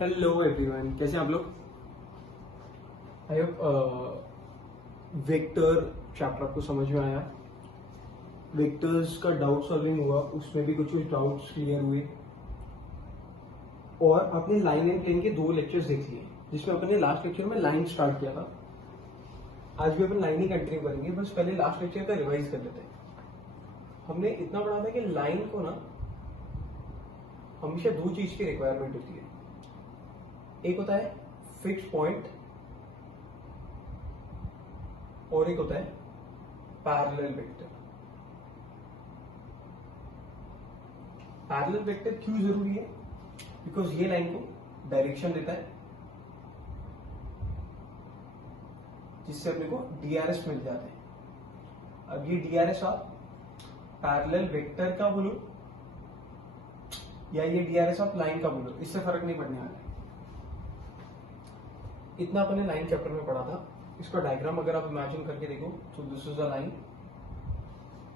Hello everyone, कैसे हैं आप लोग। आई होप वेक्टर चैप्टर आपको समझ में आया। वेक्टर्स का डाउट सॉल्विंग हुआ, उसमें भी कुछ डाउट्स क्लियर हुए और आपने लाइन एंड प्लेन के 2 लेक्चर्स देख लिए, जिसमें अपने लास्ट लेक्चर में लाइन स्टार्ट किया था। आज भी अपन लाइन ही कंटिन्यू करेंगे, बस पहले लास्ट लेक्चर का रिवाइज कर लेते हैं। हमने इतना पढ़ा था कि लाइन को ना हमेशा 2 चीज की रिक्वायरमेंट होती है। एक होता है फिक्स पॉइंट और एक होता है पैरेलल वेक्टर। पैरेलल वेक्टर क्यों जरूरी है? बिकॉज ये लाइन को डायरेक्शन देता है, जिससे अपने को डीआरएस मिल जाता है। अब ये डीआरएस आप पैरेलल वेक्टर का बोलो या ये डीआरएस आप लाइन का बोलो, इससे फर्क नहीं पड़ने वाला है। इतना अपने लाइन चैप्टर में पढ़ा था। इसका डायग्राम अगर आप इमेजिन करके देखो तो this is a line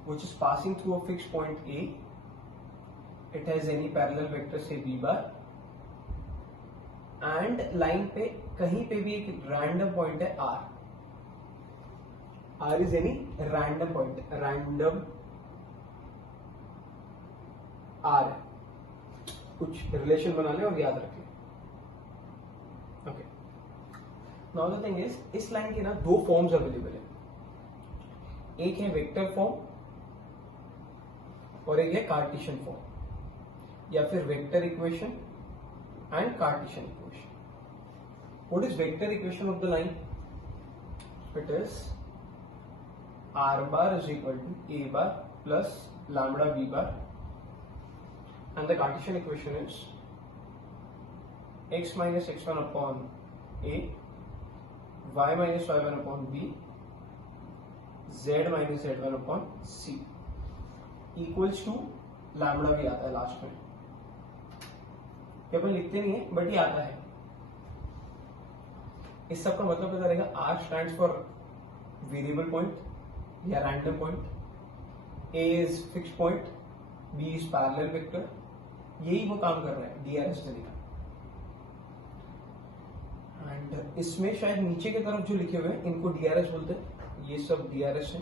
which is passing through a fix point A. It has any parallel vector से बी बार एंड लाइन पे कहीं पे भी एक रैंडम पॉइंट है R. R is any random point, random R है। कुछ relation बना ले और याद रखें। Okay, now the thing is, इस लाइन के ना 2 फॉर्म्स अवेलेबल है। एक है वेक्टर फॉर्म और एक है कार्टेशियन फॉर्म, या फिर vector equation and Cartesian equation. What is vector equation of the line? It is R bar is equal to A bar plus lambda B bar, and the Cartesian equation is x minus x1 upon a, y minus y1 upon b, z minus z1 upon c equals to lambda भी आता है last में। ये अपन लिखते नहीं है but ये आता है। इस सब का मतलब पता रहेगा। R stands for variable point या random point, A is fix point, B is parallel vector. यही वो काम कर रहा है डीआरएस देने का। एंड इसमें शायद नीचे की तरफ जो लिखे हुए हैं इनको डीआरएस बोलते हैं। ये सब डीआरएस है,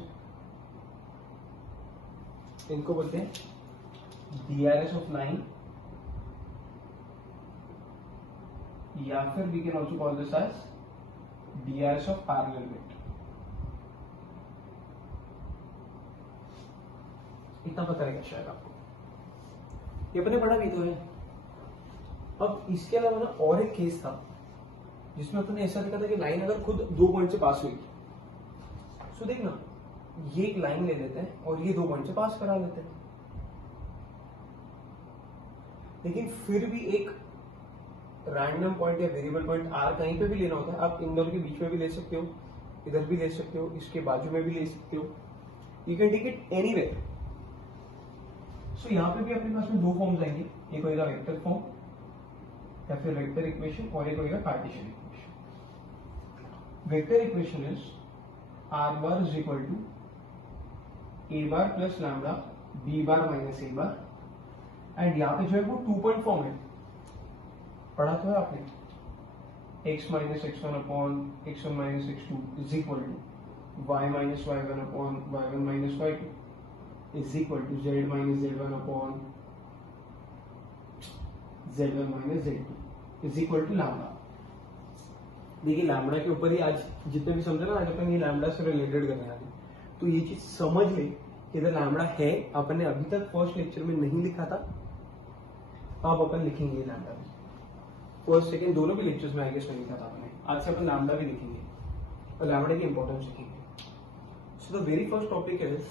इनको बोलते हैं डीआरएस ऑफ लाइन, या फिर we can also call this as DRs of parallel vector. इतना पता रहेगा शायद आपको। ये अपने पढ़ा भी तो है। अब इसके अलावा ना और एक केस था जिसमें अपने ऐसा देखा था कि लाइन अगर खुद 2 पॉइंट से पास हुई, तो देख ना, ये एक लाइन ले लेते हैं और ये 2 पॉइंट से पास करा लेते हैं। लेकिन फिर भी एक रैंडम पॉइंट या वेरिएबल पॉइंट आर कहीं पे भी लेना होता है। आप इन दोनों के बीच में भी ले सकते हो, इधर भी ले सकते हो, इसके बाजू में भी ले सकते हो। You can take it anywhere. So यहाँ पे भी अपने पास में 2 फॉर्म्स आएंगे। एक होगा वेक्टर फॉर्म या फिर वेक्टर इक्वेशन, और एक होगा Cartesian equation. Vector equation is R bar is equal to A bar plus lambda B bar minus A bar. And यहाँ पे जो है वो 2 पॉइंट फॉर्म है, पढ़ा तो है आपने। x minus x1 upon x1 minus x2 is equal to y minus y1 upon y1 minus y2 is equal to z minus z1 upon z1 minus z2 is equal to lambda. देखिए lambda के ऊपर ही आज जितने भी समझे ना, आज अपन ये लैम्बडा से रिलेटेड करने वाले। तो ये चीज समझ ले कि इधर लैम्बडा है, अपन ने अभी तक फर्स्ट लेक्चर में नहीं लिखा था, अब अपन लिखेंगे लैम्बडा भी। फर्स्ट सेकेंड दोनों भी लेक्चर्स में आगे नहीं लिखा था आपने। आज से अपन लैम्बडा भी लिखेंगे और लैम्बडा की इंपॉर्टेंस लिखेंगे। So the very first topic is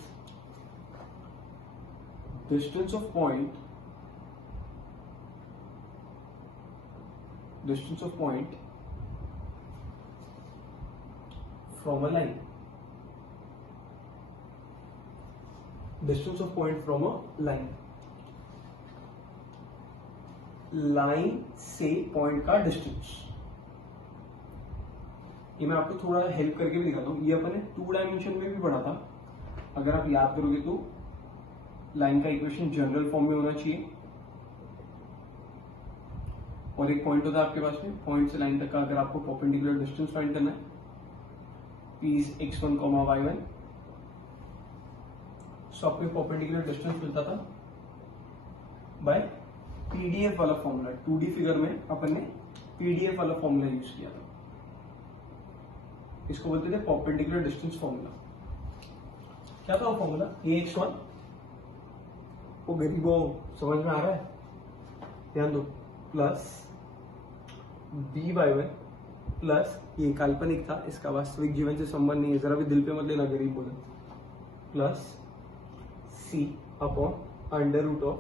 distance of point from a line, distance of point from a line, line से पॉइंट का डिस्टेंस। ये मैं आपको थोड़ा हेल्प करके भी दिखाता हूँ। ये अपन ने 2 डायमेंशन में भी पढ़ा था। अगर आप याद करोगे तो लाइन का इक्वेशन जनरल फॉर्म में होना चाहिए। और एक पॉइंट होता है आपके पास में, पॉइंट से लाइन तक का अगर आपको परपेंडिकुलर डिस्टेंस फाइंड करना है, P is x1, y1, सो आपको परपेंडिकुलर डिस्टेंस मिलता था बाय पीडीएफ वाला फॉर्मूला। 2D फिगर में अपन ने पीडीएफ वाला फॉर्मूला यूज किया था, इसको बोलते थे परपेंडिकुलर डिस्टेंस फॉर्मूला। क्या था वो फॉर्मूला? ax1, वो गरीबों समझ में आ रहा है, ध्यान दो, प्लस by1 प्लस, ये काल्पनिक था, इसका वास्तविक जीवन से संबंध नहीं है, जरा भी दिल पे मत लेना गरीब बोले, plus c upon under root of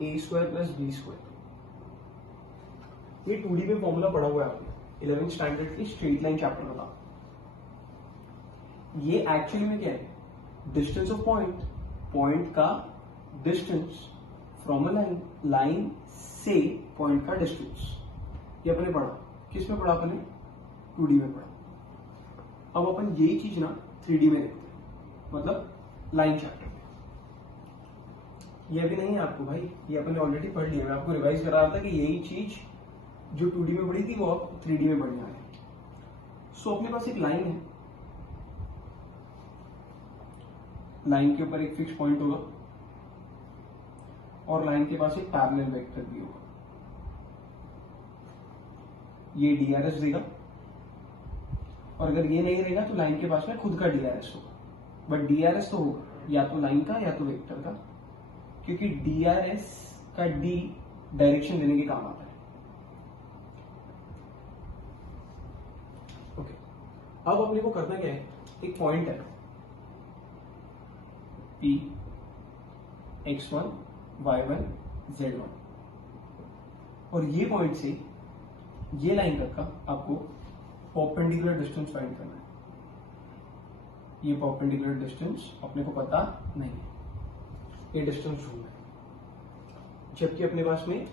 a² plus b²। ये 2D में फॉर्मूला पढ़ा हुआ है आपने 11th स्टैंडर्ड की स्ट्रेट लाइन चैप्टर में था। ये एक्चुअली में क्या है? डिस्टेंस ऑफ पॉइंट, पॉइंट का distance from a line, line से पॉइंट का डिस्टेंस, ये अपने पढ़ा। किस में पढ़ा अपने? 2D में पढ़ा। अब अपन यही चीज ना 3D में देखते हैं, मतलब लाइन चैप्टर में। ये अभी नहीं है आपको भाई, ये अपन ने ऑलरेडी पढ़ लिया। मैं आपको रिवाइज करा रहा था कि यही चीज जो 2D में पढ़ी थी वो आप 3D में पढ़ने आए। सो अपने पास एक लाइन है, लाइन के ऊपर एक फिक्स पॉइंट होगा और लाइन के पास एक पैरेलल वेक्टर भी होगा। ये DRS देगा, और अगर ये नहीं रहेगा तो लाइन के पास में खुद का DRS होगा। बट DRS तो होगा या तो लाइन का या तो वेक्टर का, क्योंकि DRS का D डायरेक्शन देने के काम आता है। ओके, अब अपने को करना क्या है? एक पॉइंट है P, x1, y1, z1, और ये पॉइंट से ये लाइन तक का आपको परपेंडिकुलर डिस्टेंस फाइंड करना है। ये परपेंडिकुलर डिस्टेंस अपने को पता नहीं है, ये डिस्टेंस ढूंढना है। जबकि अपने पास में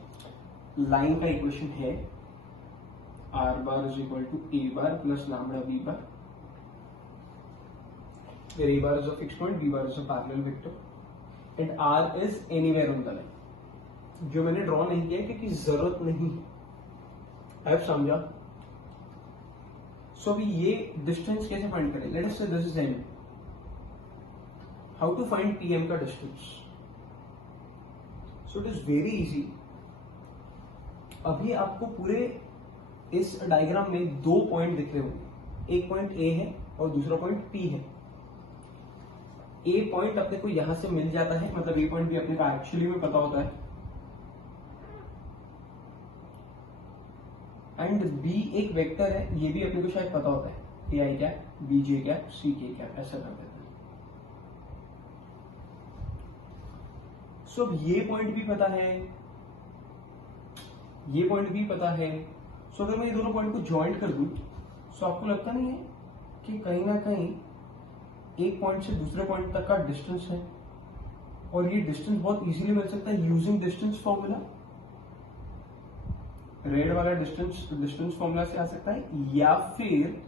लाइन का इक्वेशन है r bar is equal to a bar plus lambda b bar, where a bar is a fixed point, b bar is a parallel vector, and r is anywhere on the line. जो मैंने draw नहीं किया क्योंकि जरूरत नहीं है, अब समझा? सो अभी ये डिस्टेंस कैसे फाइंड करें? Let us say this is m, how to find pm का distance? So it is very easy. अभी आपको पूरे इस डायग्राम में दो पॉइंट दिख रहे होंगे, एक पॉइंट a है और दूसरा पॉइंट p है। a पॉइंट अपने को यहां से मिल जाता है, मतलब a पॉइंट भी अपने को एक्चुअली में पता होता है, एंड b एक वेक्टर है, ये भी अपने को शायद पता होता है, ai cap, bj cap, ck cap, ऐसा कर देते हैं। सो ये पॉइंट भी पता है, ये पॉइंट भी पता है। सो अगर मैं ये दोनों पॉइंट को ज्वाइंट कर दूं, सो आपको लगता नहीं है कि कहीं ना कहीं एक पॉइंट से दूसरे पॉइंट तक का डिस्टेंस है, और ये डिस्टेंस बहुत इजीली मिल सकता है यूजिंग डिस्टेंस फॉर्मूला। रेड वाला डिस्टेंस फॉर्मूला से आ सकता है, या फिर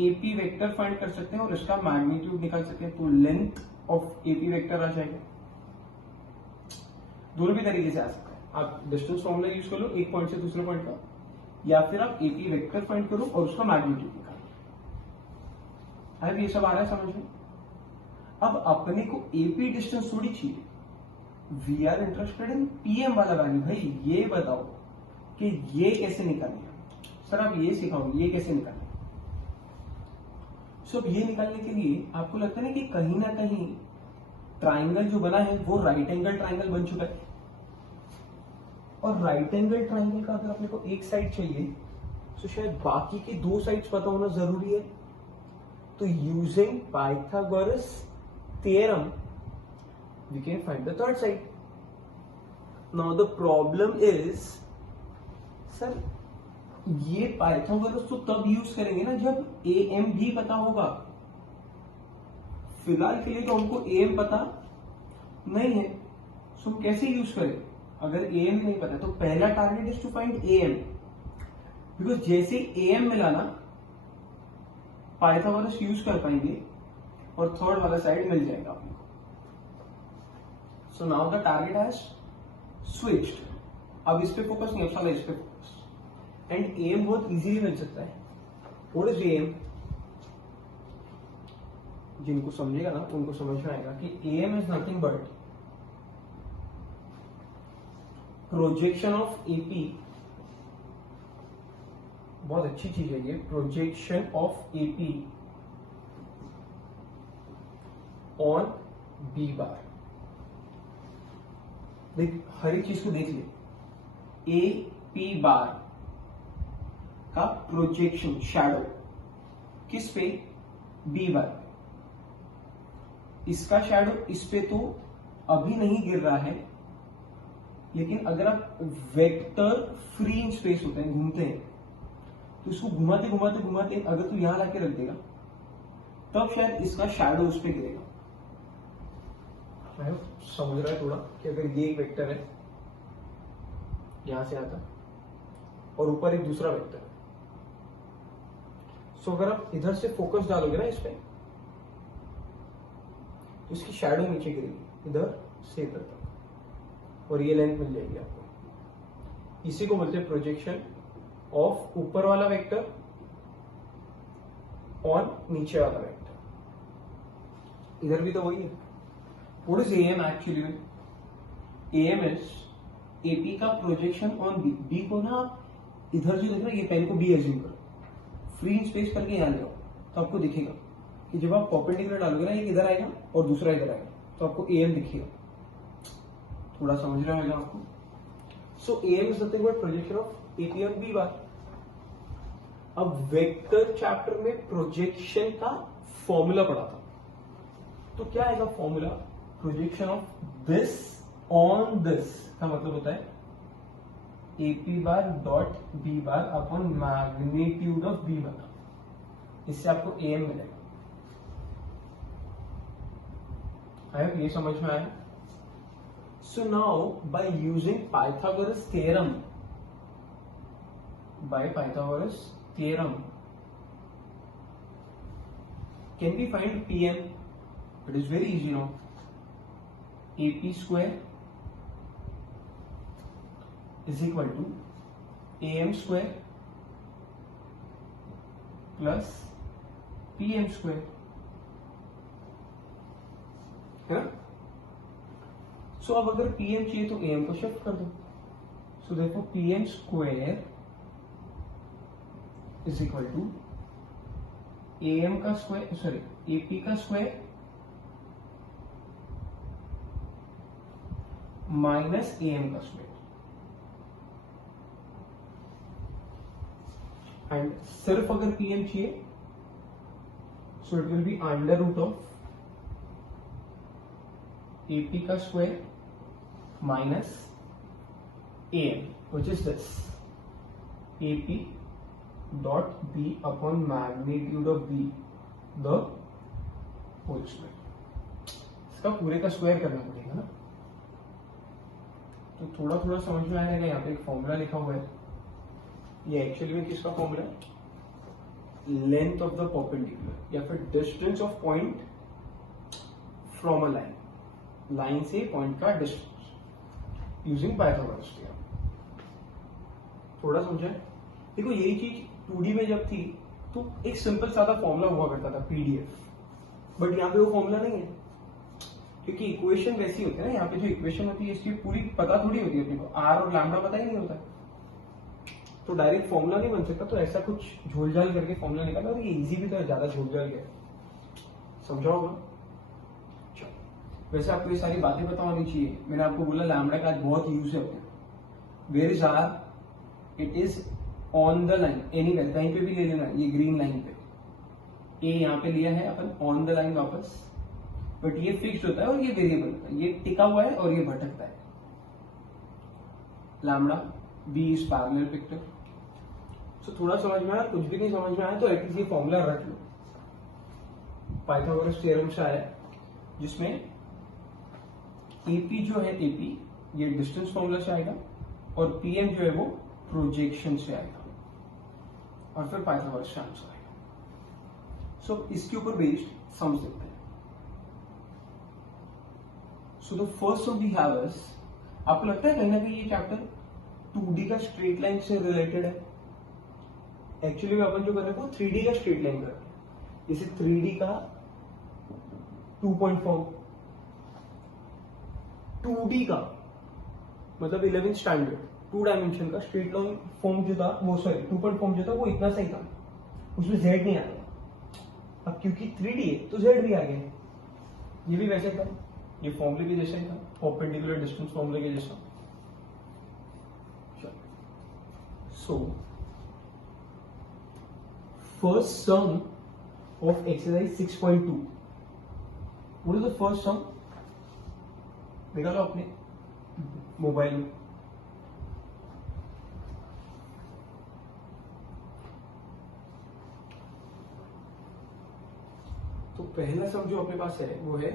एपी वेक्टर फाइंड कर सकते हैं और इसका मैग्नीट्यूड निकाल सकते हैं, तो लेंथ ऑफ एपी वेक्टर आ जाएगा। दोनों भी तरीके से आ सकता है। आप डिस्टेंस फॉर्मूला यूज कर लो एक पॉइंट से दूसरे पॉइंट का, या फिर आप एपी वेक्टर फाइंड करो और उसका मैग्नीट्यूड निकालो। अब ये सब आ रहा है समझ में? अब अपने को एपी डिस्टेंस थोड़ी चाहिए, we are interested in PM वाला वैल्यू। भाई ये बताओ कि ये कैसे निकालना? सर आप ये सिखाओ, ये कैसे निकालना? सो ये निकालने के लिए आपको लगता है ना कि कहीं ना कहीं ट्राइंगल जो बना है वो राइट एंगल ट्राइंगल बन चुका है, और राइट एंगल ट्राइंगल का अगर अपने को एक साइड चाहिए तो शायद बाकी के दो साइड्स पता होना जरूरी है। तो using Pythagoras theorem we can find the third side. Now the problem is, sir ये पाइथागोरस तो तब यूज करेंगे ना जब am भी पता होगा। फिलहाल के लिए तो हमको am पता नहीं है, सो हम कैसे यूज करें? अगर am नहीं पता तो पहला target is to find am, because जैसे am मिला ना पाइथागोरस यूज कर पाएंगे और थर्ड वाला साइड मिल जाएगा आपको। So now the target has switched. अब इस पे फोकस नहीं, अब साला इस पे फोकस। एंड एम बहुत इजीली मिल सकता है। What is M? जिनको समझेगा ना उनको समझ में आएगा कि M is nothing but projection of AP. बहुत अच्छी चीज है ये, projection of AP on B bar. देख, हर एक चीज को देख ले। ए पी बार का प्रोजेक्शन शैडो किस पे? B bar. इसका शैडो इस पे तो अभी नहीं गिर रहा है, लेकिन अगर आप वेक्टर फ्री इन स्पेस होते हैं, घूमते हैं, तो इसको घुमाते घुमाते घुमाते अगर तू यहां लाके रख देगा तब शायद इसका शैडो उस पर गिरेगा। समझ रहा है थोड़ा कि अगर ये एक वेक्टर है यहां से आता और ऊपर एक दूसरा वेक्टर है, सो अगर आप इधर से फोकस डालोगे ना इस पे, तो इसकी शैडो नीचे गिरेगी इधर से इधर तक, और ये लेंथ मिल जाएगी आपको। इसी को बोलते हैं प्रोजेक्शन ऑफ ऊपर वाला वेक्टर ऑन नीचे वाला वेक्टर। इधर भी तो वही है। What is AM actually? AM is AP का प्रोजेक्शन ऑन B। B को ना इधर जो देख रहे ये पेन को B एज्यूम करो, फ्री इन स्पेस करके यहां ले आओ, तो आपको दिखेगा कि जब आप परपेंडिकुलर डालोगे ना, एक इधर आएगा और दूसरा इधर आएगा, तो आपको AM दिखेगा। थोड़ा समझ रहा होगा आपको। सो AM is nothing but projection of AP on B बार। अब वेक्टर चैप्टर में प्रोजेक्शन का फॉर्मूला पढ़ा था, तो क्या आएगा formula? Projection of this on this का मतलब होता है AP bar dot B bar upon magnitude of B बार। इससे आपको AM मिलेगा। ये समझ में आया? So now by using Pythagoras theorem, can we find PM? It is very easy now. AP square is equal to AM square plus PM square, है ना? सो अब अगर PM चाहिए तो AM को शिफ्ट कर दो। सो देखो PM square is equal to AM का स्क्वायर, सॉरी AP का स्क्वायर माइनस AM का स्क्वायर, एंड सिर्फ अगर PM चाहिए so it will be under root of AP का square minus AM, which is this AP dot B upon magnitude of B the whole square। इसका पूरे का square करना पड़ेगा ना, तो थोड़ा थोड़ा समझ में आने का। यहाँ पे एक फॉर्मूला लिखा हुआ है, ये एक्चुअली में किसका फॉर्मूला है? लेंथ ऑफ द परपेंडिकुलर या फिर distance of point from a line, line से पॉइंट का डिस्टेंस यूजिंग पाइथागोरस थ्योरम। थोड़ा समझे? देखो यही चीज 2D में जब थी तो एक सिंपल सादा फॉर्मूला हुआ करता था PDF, बट यहाँ पे वो फॉर्मूला नहीं है, क्योंकि इक्वेशन वैसी होती है ना। यहाँ पे जो इक्वेशन होती है इसकी पूरी पता थोड़ी होती है अपने को, R और लैम्डा पता ही नहीं होता, तो डायरेक्ट फॉर्मूला नहीं बन सकता। तो ऐसा कुछ झोलझाल करके फॉर्मूला निकाला, और ये इजी भी था, ज्यादा झोलझाल गया। समझा होगा? वैसे आपको ये सारी बातें पता होनी चाहिए। मैंने आपको बोला लैम्डा का आज बहुत यूज है अपने। Where is R? It is on the line, anywhere, कहीं पे भी ले लेना, ये ग्रीन लाइन पे। ए यहाँ पे लिया है अपन ऑन द लाइन वापस, बट ये फिक्स्ड होता है और ये वेरिएबल होता है, ये टिका हुआ है और ये भटकता है। Lambda B is parallel vector. So थोड़ा समझ में आया? कुछ भी नहीं समझ में आया तो एटलीस्ट ये फॉर्मूला रख लो, पाइथागोरस थ्योरम से आया, जिसमें AP जो है AP ये डिस्टेंस फॉर्मूला से आएगा, और PM जो है वो प्रोजेक्शन से आएगा, और फिर पाइथागोरस का आंसर आएगा। सो इसके ऊपर बेस्ड समझ देखते हैं। So the first one we have is, आपको लगता है कहीं ना कहीं ये चैप्टर 2D का स्ट्रेट लाइन से रिलेटेड है। एक्चुअली में अपन जो कर रहे हैं वो 3D का स्ट्रेट लाइन कर रहे हैं। जैसे 3D का 2 पॉइंट फॉर्म, 2D का मतलब 11th स्टैंडर्ड 2 डायमेंशन का स्ट्रेट लाइन फॉर्म जो था वो, सॉरी 2 पॉइंट फॉर्म जो था वो इतना सही था, उसमें Z नहीं आया। अब क्योंकि 3D है तो Z भी आ गया। ये भी वैसे था, ये फॉर्मूले भी जैसा ही था, परपेंडिकुलर डिस्टेंस फॉर्मूले के जैसा। So first sum of exercise 6.2, what is the first sum? निकालो अपने मोबाइल में। तो पहला सम जो अपने पास है वो है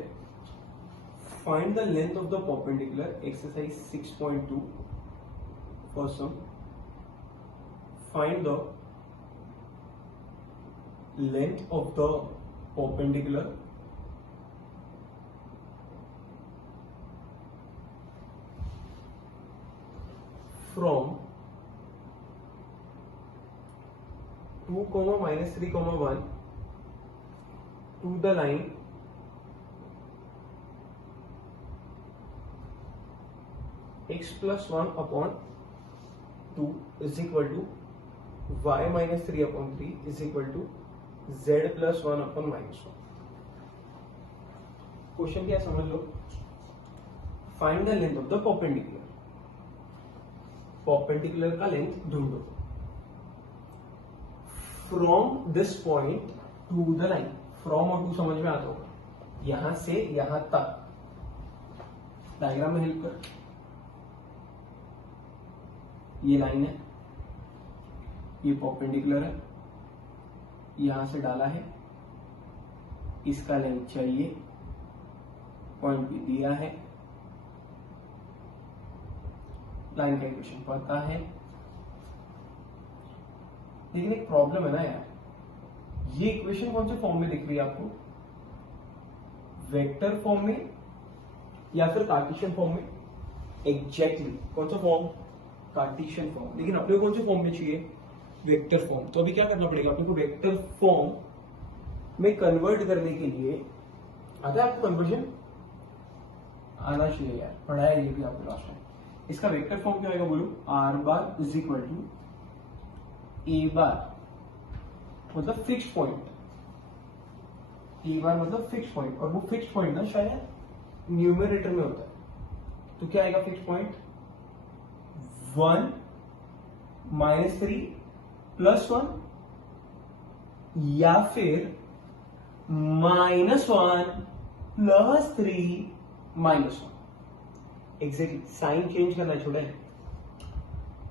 find the length of the perpendicular, exercise 6.2 first sum. Find the length of the perpendicular from 2, -3, 1 to the line x plus 1 upon 2 is equal to y minus 3 upon 3 is equal to z plus 1 upon minus 1। Question क्या समझ लो, find the length of the perpendicular, perpendicular का length ढूंढो from this point to the line. From और to समझ में आता होगा, यहां से यहां तक। डायग्राम में हेल्प कर, ये लाइन है, ये परपेंडिकुलर है, यहां से डाला है, इसका लेंथ चाहिए, पॉइंट भी दिया है, लाइन का इक्वेशन पता है। लेकिन एक प्रॉब्लम है ना यार, ये इक्वेशन कौन से फॉर्म में दिख रही है आपको? वेक्टर फॉर्म में या फिर कार्टेशियन फॉर्म में? एग्जैक्टली कौन सा फॉर्म? Cartesian form. लेकिन अपने को कौन से फॉर्म में चाहिए? Vector form. तो अभी क्या करना पड़ेगा अपने को? वेक्टर फॉर्म में कन्वर्ट करने के लिए, आता है आपको कन्वर्जन? आना चाहिए यार, पढ़ाया ये भी आपको लास्ट में। इसका वेक्टर फॉर्म क्या होगा बोलो? R bar is equal to A bar मतलब फिक्स पॉइंट, ए बार मतलब फिक्स पॉइंट, और वो फिक्स पॉइंट ना शायद न्यूमरेटर में होता है। तो क्या आएगा फिक्स पॉइंट? 1 -3 + 1 या फिर -1 + 3 -1। एग्जैक्टली साइन चेंज करना छोड़ा है।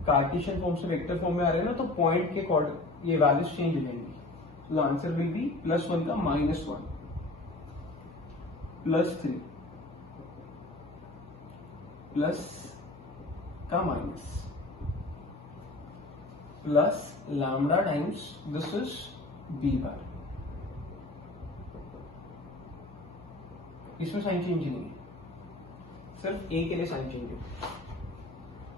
कार्टेशियन फॉर्म से वेक्टर फॉर्म में आ रहे हैं ना, तो पॉइंट के अकॉर्डिंग ये वैल्यूज चेंज हो जाएंगी। तो आंसर विल बी +1 का -1 +3 प्लस का minus plus lambda times this is B bar. इसमें साइन चेंज नहीं है, सिर्फ ए के लिए साइन चेंज है।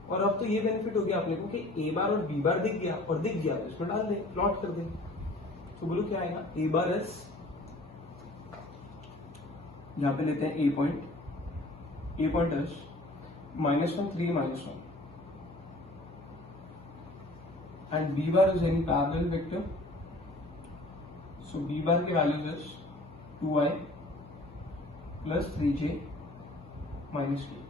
और अब तो ये बेनिफिट हो गया अपने को कि ए बार और बी बार दिख गया, और दिख गया तो इसमें डाल दे, प्लॉट कर दे। तो बोलो क्या आएगा? ए बार एस, यहां पे लेते हैं ए point S -1 3 -1 and b bar is any parallel vector, so b bar की values is 2i plus 3j minus 2।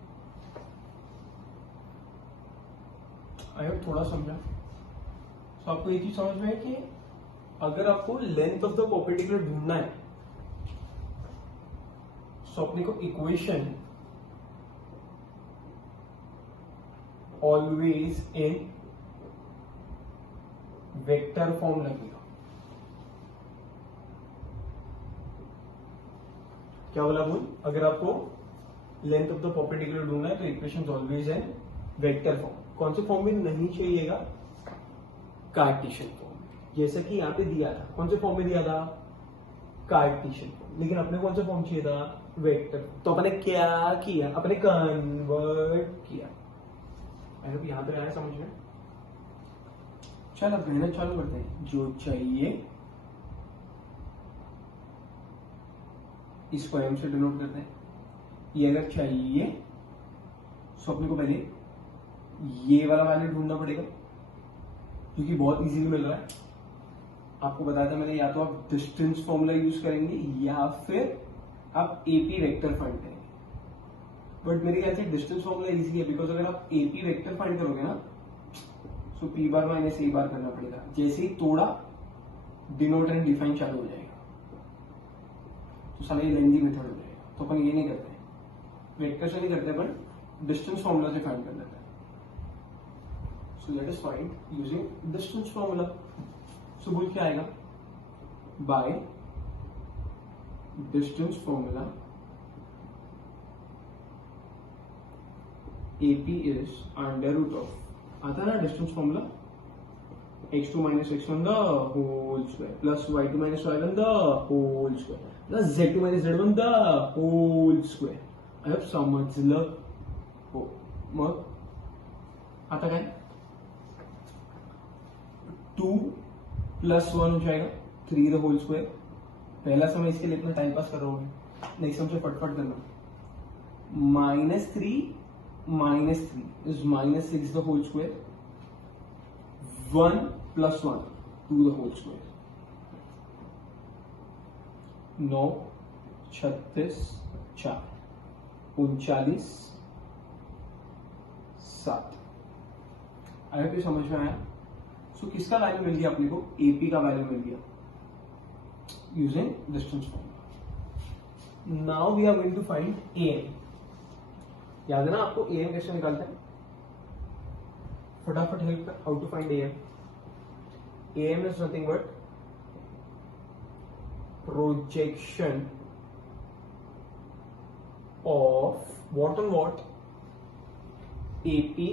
I hope थोड़ा समझा। तो आपको एक चीज समझ में है कि अगर आपको लेंथ ऑफ द परपेंडिकुलर ढूंढना है तो अपने को equation always in vector form लगेगा। क्या बोला बोल? अगर आपको लेंथ ऑफ द परपेंडिकुलर ढूंढना है तो equation always in vector form. कौन से फॉर्म में नहीं चाहिएगा? कार्टेशियन फॉर्म, जैसा कि यहां पे दिया था। कौन से फॉर्म में दिया था? Cartesian form. लेकिन अपने कौन सा फॉर्म चाहिए था? वेक्टर। तो अपने क्या किया? अपने कन्वर्ट किया। अब यहाँ पे आया समझ में? चल अब मेहनत चालू करते हैं। जो चाहिए इसको एम से डिनोट करते हैं। ये अगर चाहिए तो अपने को पहले ये वाला वैल्यू ढूंढना पड़ेगा, क्योंकि बहुत इजीली मिल रहा है। आपको बताया था मैंने, या तो आप डिस्टेंस फॉर्मूला यूज करेंगे या फिर आप एपी वेक्टर फाइंड करेंगे। बट मेरे ख्याल से डिस्टेंस फॉर्मूला इजी है, बिकॉज अगर आप एपी वेक्टर फाइंड करोगे ना तो पी बार माइनस ए बार करना पड़ेगा। जैसे ही थोड़ा डिनोट एंड डिफाइन चालू हो जाएगा तो साला ये लेंदी मेथड हो जाएगा। तो अपन ये नहीं करते हैं, वेक्टर से नहीं करते, अपन डिस्टेंस फॉर्मूला से फाइंड कर लेते हैं। So let us find using distance formula. So बोल क्या आएगा? By distance formula AP is under root of, आता है ना distance formula, x2 minus x1 the whole square plus y2 minus y1 the whole square plus z2 minus z1 the whole square. अब समजलं हो? मग आता काय 2 plus 1 हो जाएगा 3 the whole square. पहला समय इसके लिए इतना टाइम पास कर रहा हूँ, नेक्स्ट समय फटफट करना। -3 minus 3 is -6 the whole square. 1 plus 1 2 the whole square. 9 36 4 39 7। आया फिर समझ में आया? सो किसका वैल्यू मिल गया अपने को? एपी का वैल्यू मिल गया using distance formula. Now we are going to find AM. याद है ना आपको एएम कैसे निकालते हैं? फटाफट हेल्प कर, how to find AM. AM is nothing but projection of what on what? AP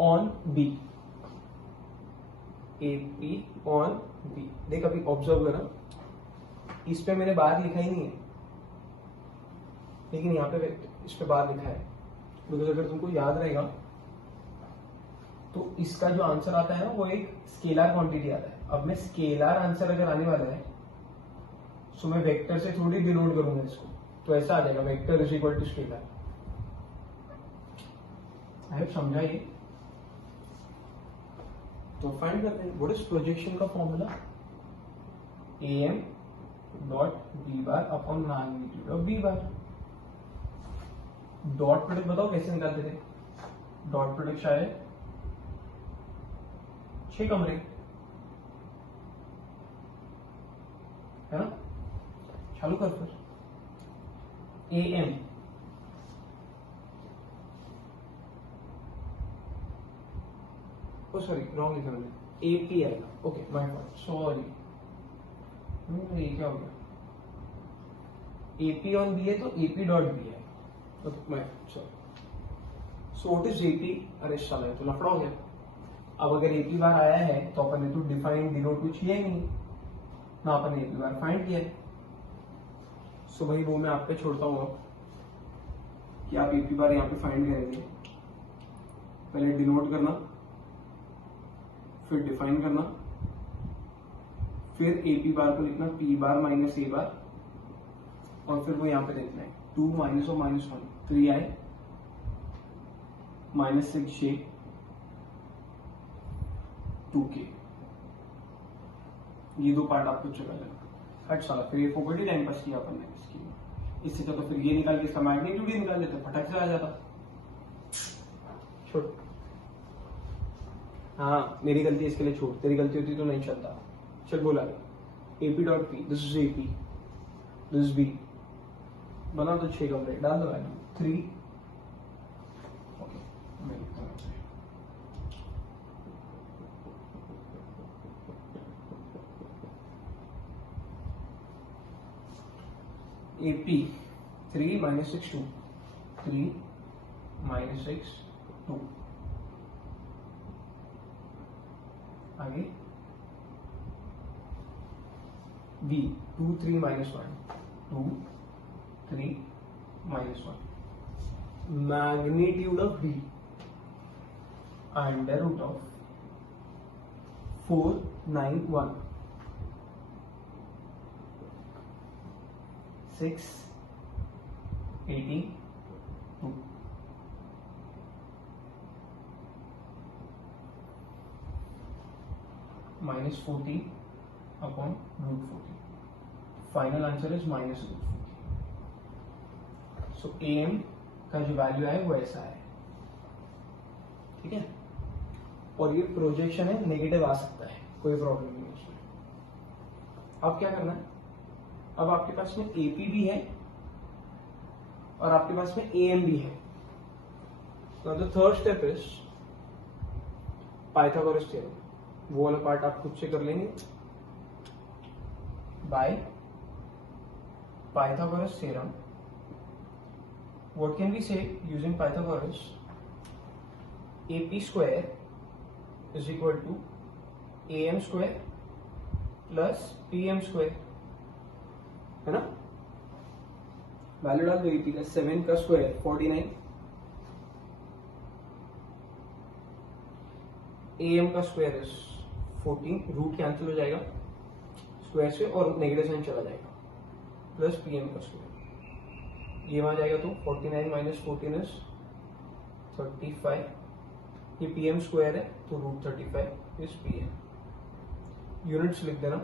on B. AP on B. देख अभी ऑब्जर्व करा, इस पे मैंने बार लिखा ही नहीं है, लेकिन यहाँ पे इस पे बार लिखा है, बिकॉज अगर तुमको याद रहेगा तो इसका जो आंसर आता है ना वो एक स्केलर क्वांटिटी आता है। अब मैं स्केलर आंसर अगर आने वाला है तो मैं वेक्टर से थोड़ी डिनोट करूंगा इसको, तो ऐसा आ जाएगा vector is equal to scalar. आई समझा ये? तो फाइंड करते हैं व्हाट इज प्रोजेक्शन का formula? AM dot B bar upon magnitude of B bar. Dot product बताओ कैसे निकालते थे? डॉट प्रोडक्ट शायद 6 कमरे है ना? चालू कर फिर। एएम ओ सॉरी रॉन्ग लिखा मैंने, एपी आएगा। Okay my fault, sorry. ये क्या हो गया? एपी ऑन बी है तो एपी डॉट बी है। So what is AP? अरे साला तो लफड़ा हो गया। अब अगर एपी बार आया है तो अपन ने तो डिफाइन डिनोट कुछ किया ही नहीं ना, अपन ने एपी बार फाइंड किया है। सो भाई वो मैं आप पे छोड़ता हूँ कि आप एपी बार यहाँ पे फाइंड करेंगे। पहले डिनोट करना, फिर डिफाइन करना, फिर एपी बार को लिखना पी बार माइनस ए बार, और फिर वो यहाँ पे देखना है 2 माइनस और -1 3 आए, -6 6 2k। ये दो पार्ट आपको चला जाएगा। हट साला, फिर ये फोकट ही टाइम पास किया अपन ने इसकी। इससे तो फिर ये निकाल के इसका मैग्नीट्यूड ही निकाल देते, फटक से आ जाता। छोड़, हाँ मेरी गलती इसके लिए छोड़, तेरी गलती होती तो नहीं चलता। चल बोला AP dot P, this is AP, this is B. बना तो 6 कमरे, डाल दो वैल्यू 3। AP 3 minus 6 2 3 minus 6 2 आगे B 2 3 minus 1 2 3 minus 1 magnitude of B under root of 491 682 minus 40 upon root 40. Final answer is minus root 40. So am का जो value आए वो ऐसा है, ठीक है। और ये प्रोजेक्शन है, नेगेटिव आ सकता है, कोई प्रॉब्लम नहीं उसमें। अब क्या करना है, अब आपके पास में एपी भी है और आपके पास में एएम भी है। Now the third step is Pythagoras theorem. वो वाला पार्ट आप खुद से कर लेंगे। By Pythagoras theorem, what can we say using Pythagoras? AP square is equal to AM square plus PM square, है ना। वैल्यू डाल दो AP का, 7 का स्क्वायर 49, AM का स्क्वायर इज 14, रूट कैंसिल हो जाएगा स्क्वायर से और नेगेटिव साइन चला जाएगा, प्लस PM का स्क्वायर, ये वहां जाएगा तो 49 माइनस 14 इज 35, ये PM स्क्वायर है तो रूट 35 इज PM। यूनिट्स लिख देना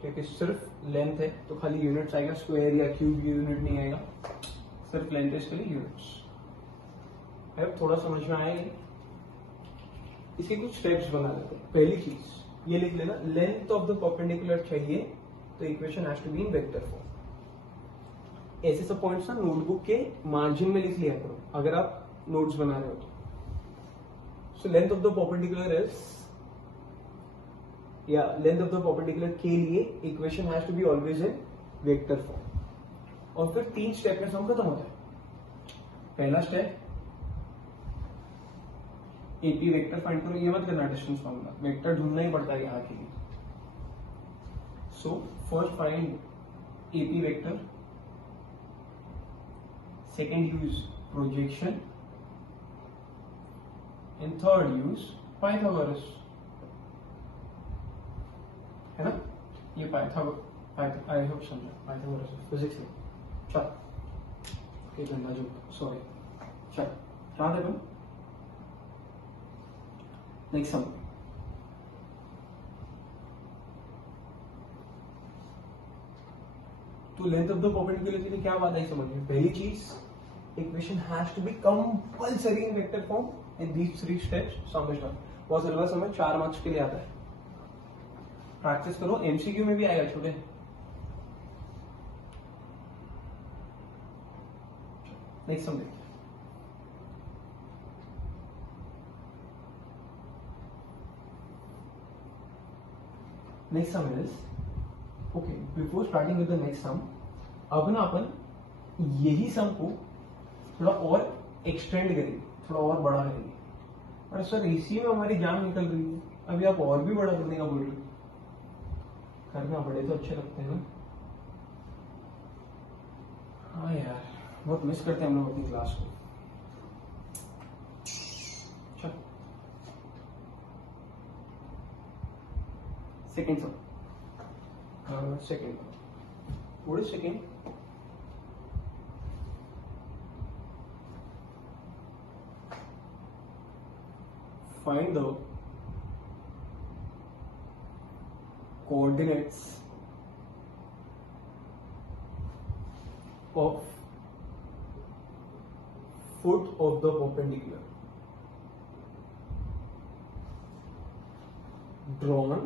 क्योंकि सिर्फ लेंथ है तो खाली यूनिट्स आएगा, स्क्वायर या क्यूब यूनिट नहीं आएगा, सिर्फ लेंथ है इसके लिए यूनिट्स। अब थोड़ा समझ में आएगा। इसके कुछ स्टेप्स बना लेते हैं। पहली चीज ये लिख लेना, लेंथ ऑफ द परपेंडिकुलर चाहिए तो equation has to be in vector form. ऐसे सब पॉइंट्स ना नोटबुक के मार्जिन में लिख लिया करो अगर आप नोट्स बना रहे हो तो। So length of the perpendicular is, या लेंथ ऑफ द परपेंडिकुलर के लिए equation has to be always in vector form. और फिर 3 स्टेप में सम खत्म होता है। पहला स्टेप एपी वेक्टर फाइंड करो, ये मत करना डिस्टेंस फार्मूला, वेक्टर ढूंढना ही पड़ता है यहाँ के लिए। So first find AP vector, second use projection, and third use Pythagoras, है ना। ये आई होप समझा, पाइथागोरस फिजिक्स में। चल जो सॉरी, चल क्या था तुम नेक्स्ट सम। तो लेंथ ऑफ द परपेंडिकुलर के लिए क्या बात आई समझ में। पहली चीज, equation has to be compulsory in vector form in these 3 steps. समझना बहुत हल्का समझ, 4 मार्क्स के लिए आता है। प्रैक्टिस करो, एमसीक्यू में भी आएगा छोटे। नेक्स्ट सम देखिए। Next sum is, okay before starting with the next sum, अब ना अपन यही सम को थोड़ा और एक्सटेंड करेंगे, थोड़ा और बड़ा करेंगे। और सर इसी में हमारी जान निकल रही है, अभी आप और भी बड़ा करने का बोल रहे हो। करना बड़े तो अच्छे लगते हैं ना। हाँ यार, बहुत मिस करते हैं हम लोग अपनी क्लास को। Second sum, second what is second? Find the coordinates of foot of the perpendicular drawn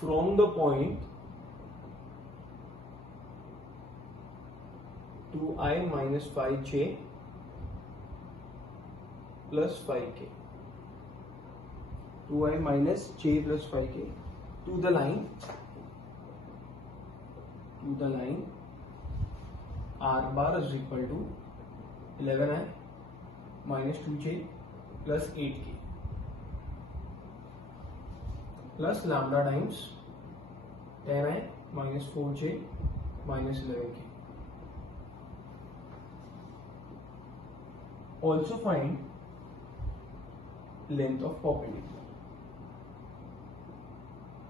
from the point 2i minus 5j plus 5k, 2i minus j plus 5k to the line r bar is equal to 11i minus 2j plus 8k plus lambda times 10i minus 4j minus 11k। Also find length of perpendicular,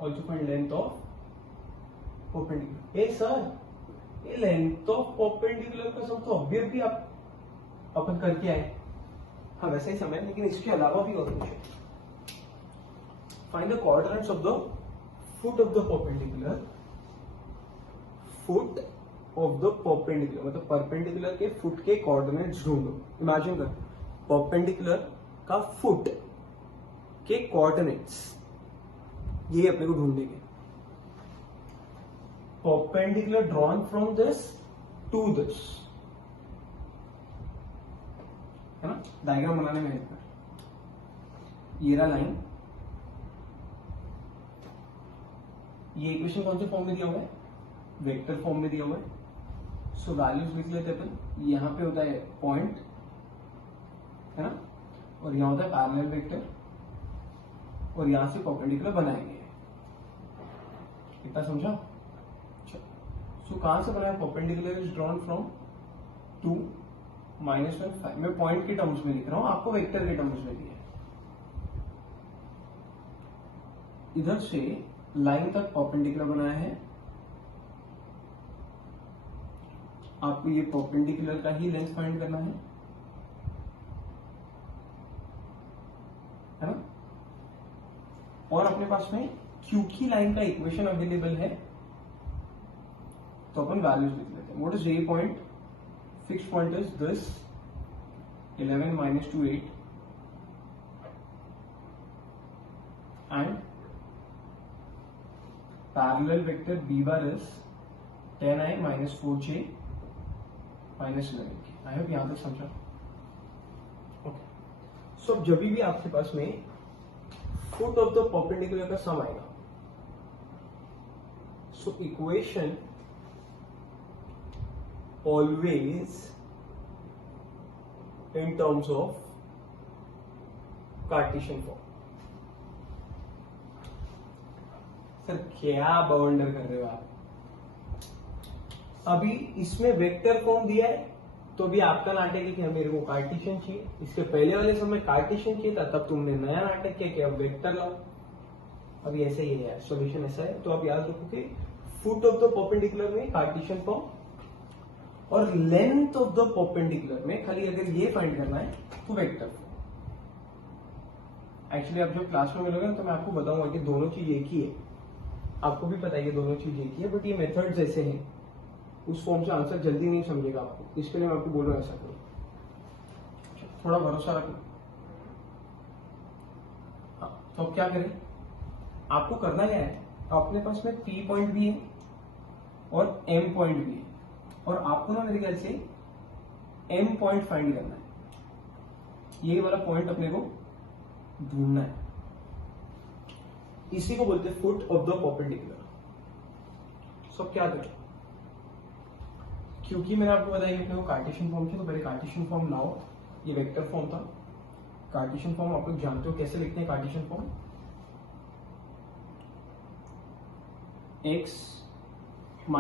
also find length of perpendicular. A sir, ये length of perpendicular का सम तो अभी आप अपन करके आए। हाँ वैसे ही समय, लेकिन इसके अलावा भी और कुछ है। Find the coordinates of the foot of the perpendicular, foot of the perpendicular मतलब परपेंडिकुलर के फुट के कोऑर्डिनेट्स ढूंढो। इमेजिन कर, परपेंडिकुलर का फुट के कोऑर्डिनेट्स ये अपने को ढूंढने के। Perpendicular drawn from this to this, है ना, डायग्राम बनाने में हेल्प कर। ये रहा लाइन, ये इक्वेशन कौन से फॉर्म में दिया हुआ है, वेक्टर फॉर्म में दिया हुआ है। सो वैल्यूज लिख लेते अपन। यहां पे होता है पॉइंट, है ना, और यहां होता है पैरेलल वेक्टर, और यहां से परपेंडिकुलर बनाएंगे। इतना समझा? सो कहां से बनाया? Perpendicular is drawn from 2 -1 5। मैं पॉइंट के टर्म्स में लिख रहा हूं, आपको वेक्टर के टर्म्स में दिया है। इधर से लाइन तक परपेंडिकुलर बनाया है, आपको ये परपेंडिकुलर का ही लेंथ फाइंड करना है ना। और अपने पास में क्योंकि लाइन का इक्वेशन अवेलेबल है तो अपन वैल्यूज लिख लेते हैं। What is a point? Fix point is this 11 - 2 8 and parallel vector b bar is 10i - 4j - 11k। I hope यहां तक समझा। ओके, सो जब भी आपके पास में फुट ऑफ द परपेंडिकुलर का सम आएगा, so equation always in terms of Cartesian form. Sir क्या बाउंडर कर रहे हो आप? अभी इसमें वेक्टर फॉर्म दिया है तो अभी आपका नाटक है कि मेरे को कार्टेशियन चाहिए। इसके पहले वाले समय कार्टेशियन चाहिए था, तब तुमने नया नाटक किया कि अब वेक्टर लाओ। अभी ऐसा ही है यार, सॉल्यूशन ऐसा है। तो आप याद रखो कि फुट ऑफ द परपेंडिकुलर में कार्टेशियन फॉर्म, और लेंथ ऑफ द परपेंडिकुलर में खाली अगर ये फाइंड करना है तो वेक्टर फॉर्म। एक्चुअली आप जब क्लास में मिलोगे तो मैं आपको बताऊंगा कि दोनों चीज एक ही है, आपको भी पता है दोनों चीज एक ही है, बट ये मेथड्स ऐसे हैं, उस फॉर्म से आंसर जल्दी नहीं समझेगा आपको, इसके लिए मैं आपको बोल रहा हूं ऐसा करो, थोड़ा भरोसा रखो। हाँ, तो अब क्या करें? आपको करना क्या है, अपने पास में P पॉइंट भी है और M पॉइंट भी है, और आपको ना मेरे ख्याल से M पॉइंट फाइंड करना है। ये वाला पॉइंट अपने को ढूंढना है, इसी को बोलते हैं फुट ऑफ द परपेंडिकुलर। सब क्या करें? क्योंकि मैंने आपको बताया कि अपने को कार्टेशियन फॉर्म थी, तो पहले कार्टेशियन फॉर्म लाओ। ये वेक्टर फॉर्म था। कार्टेशियन फॉर्म आप लोग जानते हो कैसे लिखते हैं Cartesian form? x -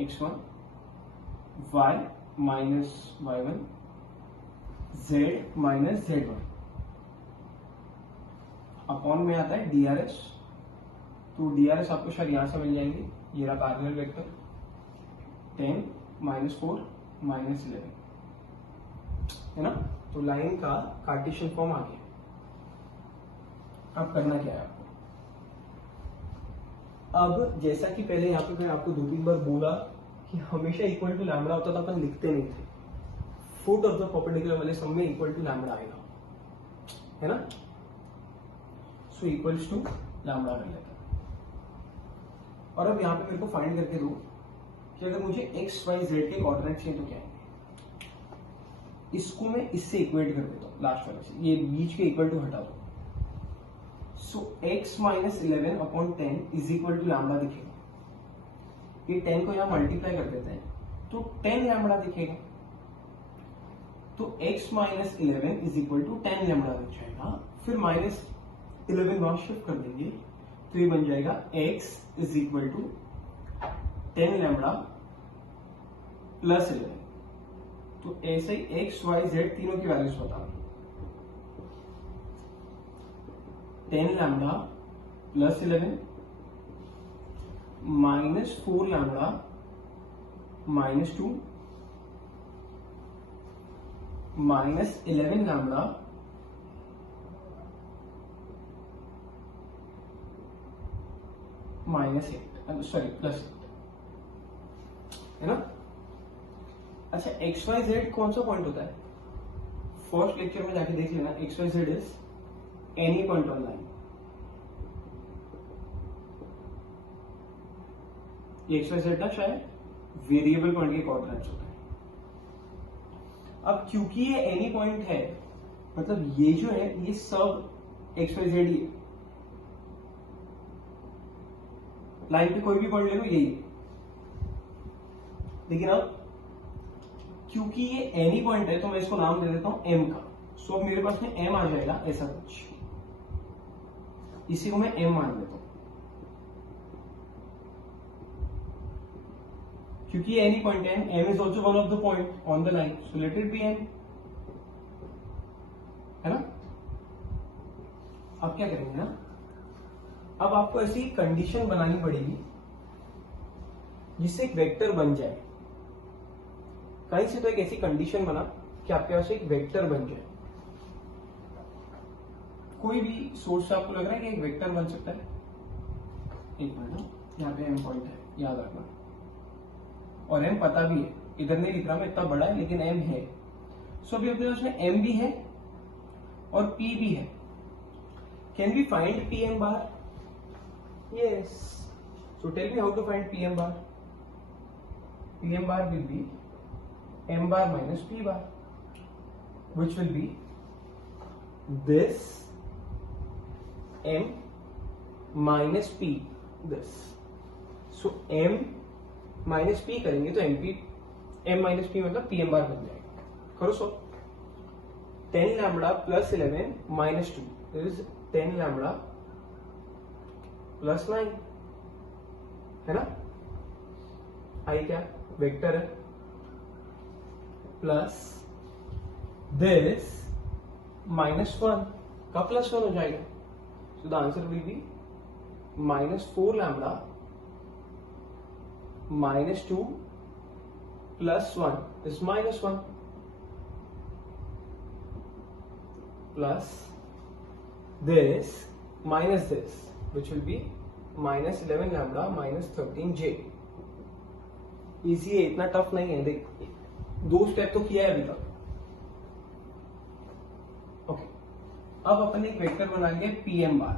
x1 y - y1 z - z1 upon में आता है DRS। तो DRS आपको शायद यहां से मिल जाएंगे। ये रहा पैरेलल वेक्टर 10 - 4 - 11, है ना। तो लाइन का कार्टेशियन फॉर्म आ गया। अब करना क्या है आपको? अब जैसा कि पहले यहाँ पे मैं आपको 2-3 बार बोला कि हमेशा इक्वल टू लैम्बडा होता था, अपन लिखते नहीं थे। फुट ऑफ द परपेंडिकुलर वाले सम में इक्वल टू लैम्बडा आएगा, है ना। सो इक्वल्स टू लैम्बडा कर लेता हूं। और अब यहां पे मेरे को फाइंड करके दो कि अगर मुझे x y z के कोऑर्डिनेट चाहिए तो क्या है। इसको मैं इससे इक्वेट कर देता हूं, लास्ट वाले से, ये बीच के इक्वल टू हटा दो। So x - 11/10 is equal to lambda दिखेगा। ये 10 को यहां मल्टीप्लाई कर देते हैं तो 10 लैम्बडा दिखेगा। तो x - 11 is equal to 10 lambda दिख जाएगा। फिर -11 वहां शिफ्ट कर देंगे तो ये बन जाएगा x is equal to 10 lambda + 11। तो तो ऐसे ही एक्स वाई जेड तीनों की वैल्यूज बताओ। 10 lambda plus 11 minus 4 lambda minus 2 minus 11 lambda minus 8 sorry plus 8 है ना। अच्छा एक्स वाई जेड कौन सा पॉइंट होता है? फर्स्ट लेक्चर में जाके देख लेना। X Y Z is any point on line. X Y Z ना शायद वेरिएबल पॉइंट के कोऑर्डिनेट्स होता है। अब क्योंकि ये एनी पॉइंट है मतलब ये जो है ये सब एक्स वाई जेड ही है। लाइन पे कोई भी पॉइंट ले लो यही है। लेकिन अब क्योंकि ये एनी पॉइंट है तो मैं इसको नाम दे देता हूं एम का। सो अब मेरे पास में एम आ जाएगा ऐसा कुछ, इसी को मैं एम मान लेता हूं क्योंकि ये एनी पॉइंट है। M is also one of the point on the line, so let it be M, है ना। अब क्या करेंगे ना, अब आपको ऐसी कंडीशन बनानी पड़ेगी जिससे एक वेक्टर बन जाए। कहीं से तो एक ऐसी कंडीशन बना कि आपके पास एक वेक्टर बन जाए। कोई भी सोर्स से आपको लग रहा है कि एक वेक्टर बन सकता है? एक मिनट, यहाँ पे एम पॉइंट है याद रखना, और एम पता भी है, इधर नहीं लिख रहा मैं, इतना बड़ा है लेकिन एम है। सो अभी अपने पास में एम भी है और पी भी है। Can we find P M bar? Yes. So tell me how to find P M bar. P M bar will be m bar minus p bar, which will be this m minus p this. So m minus p करेंगे तो m minus p मतलब pm bar बन जाएगा। करो सो 10 lambda plus 11 minus 2 is 10 lambda plus 9 है ना। आई क्या vector है प्लस दिस -1 का +1 हो जाएगा। सो the answer will B -4 lambda -2 +1 is -1 plus this minus this which will be -11 lambda -13 j। Easy है, इतना टफ नहीं है। देख 2 स्टेप तो किया है अभी तक। ओके, अब अपन ने एक वेक्टर बना लिया पी एम बार।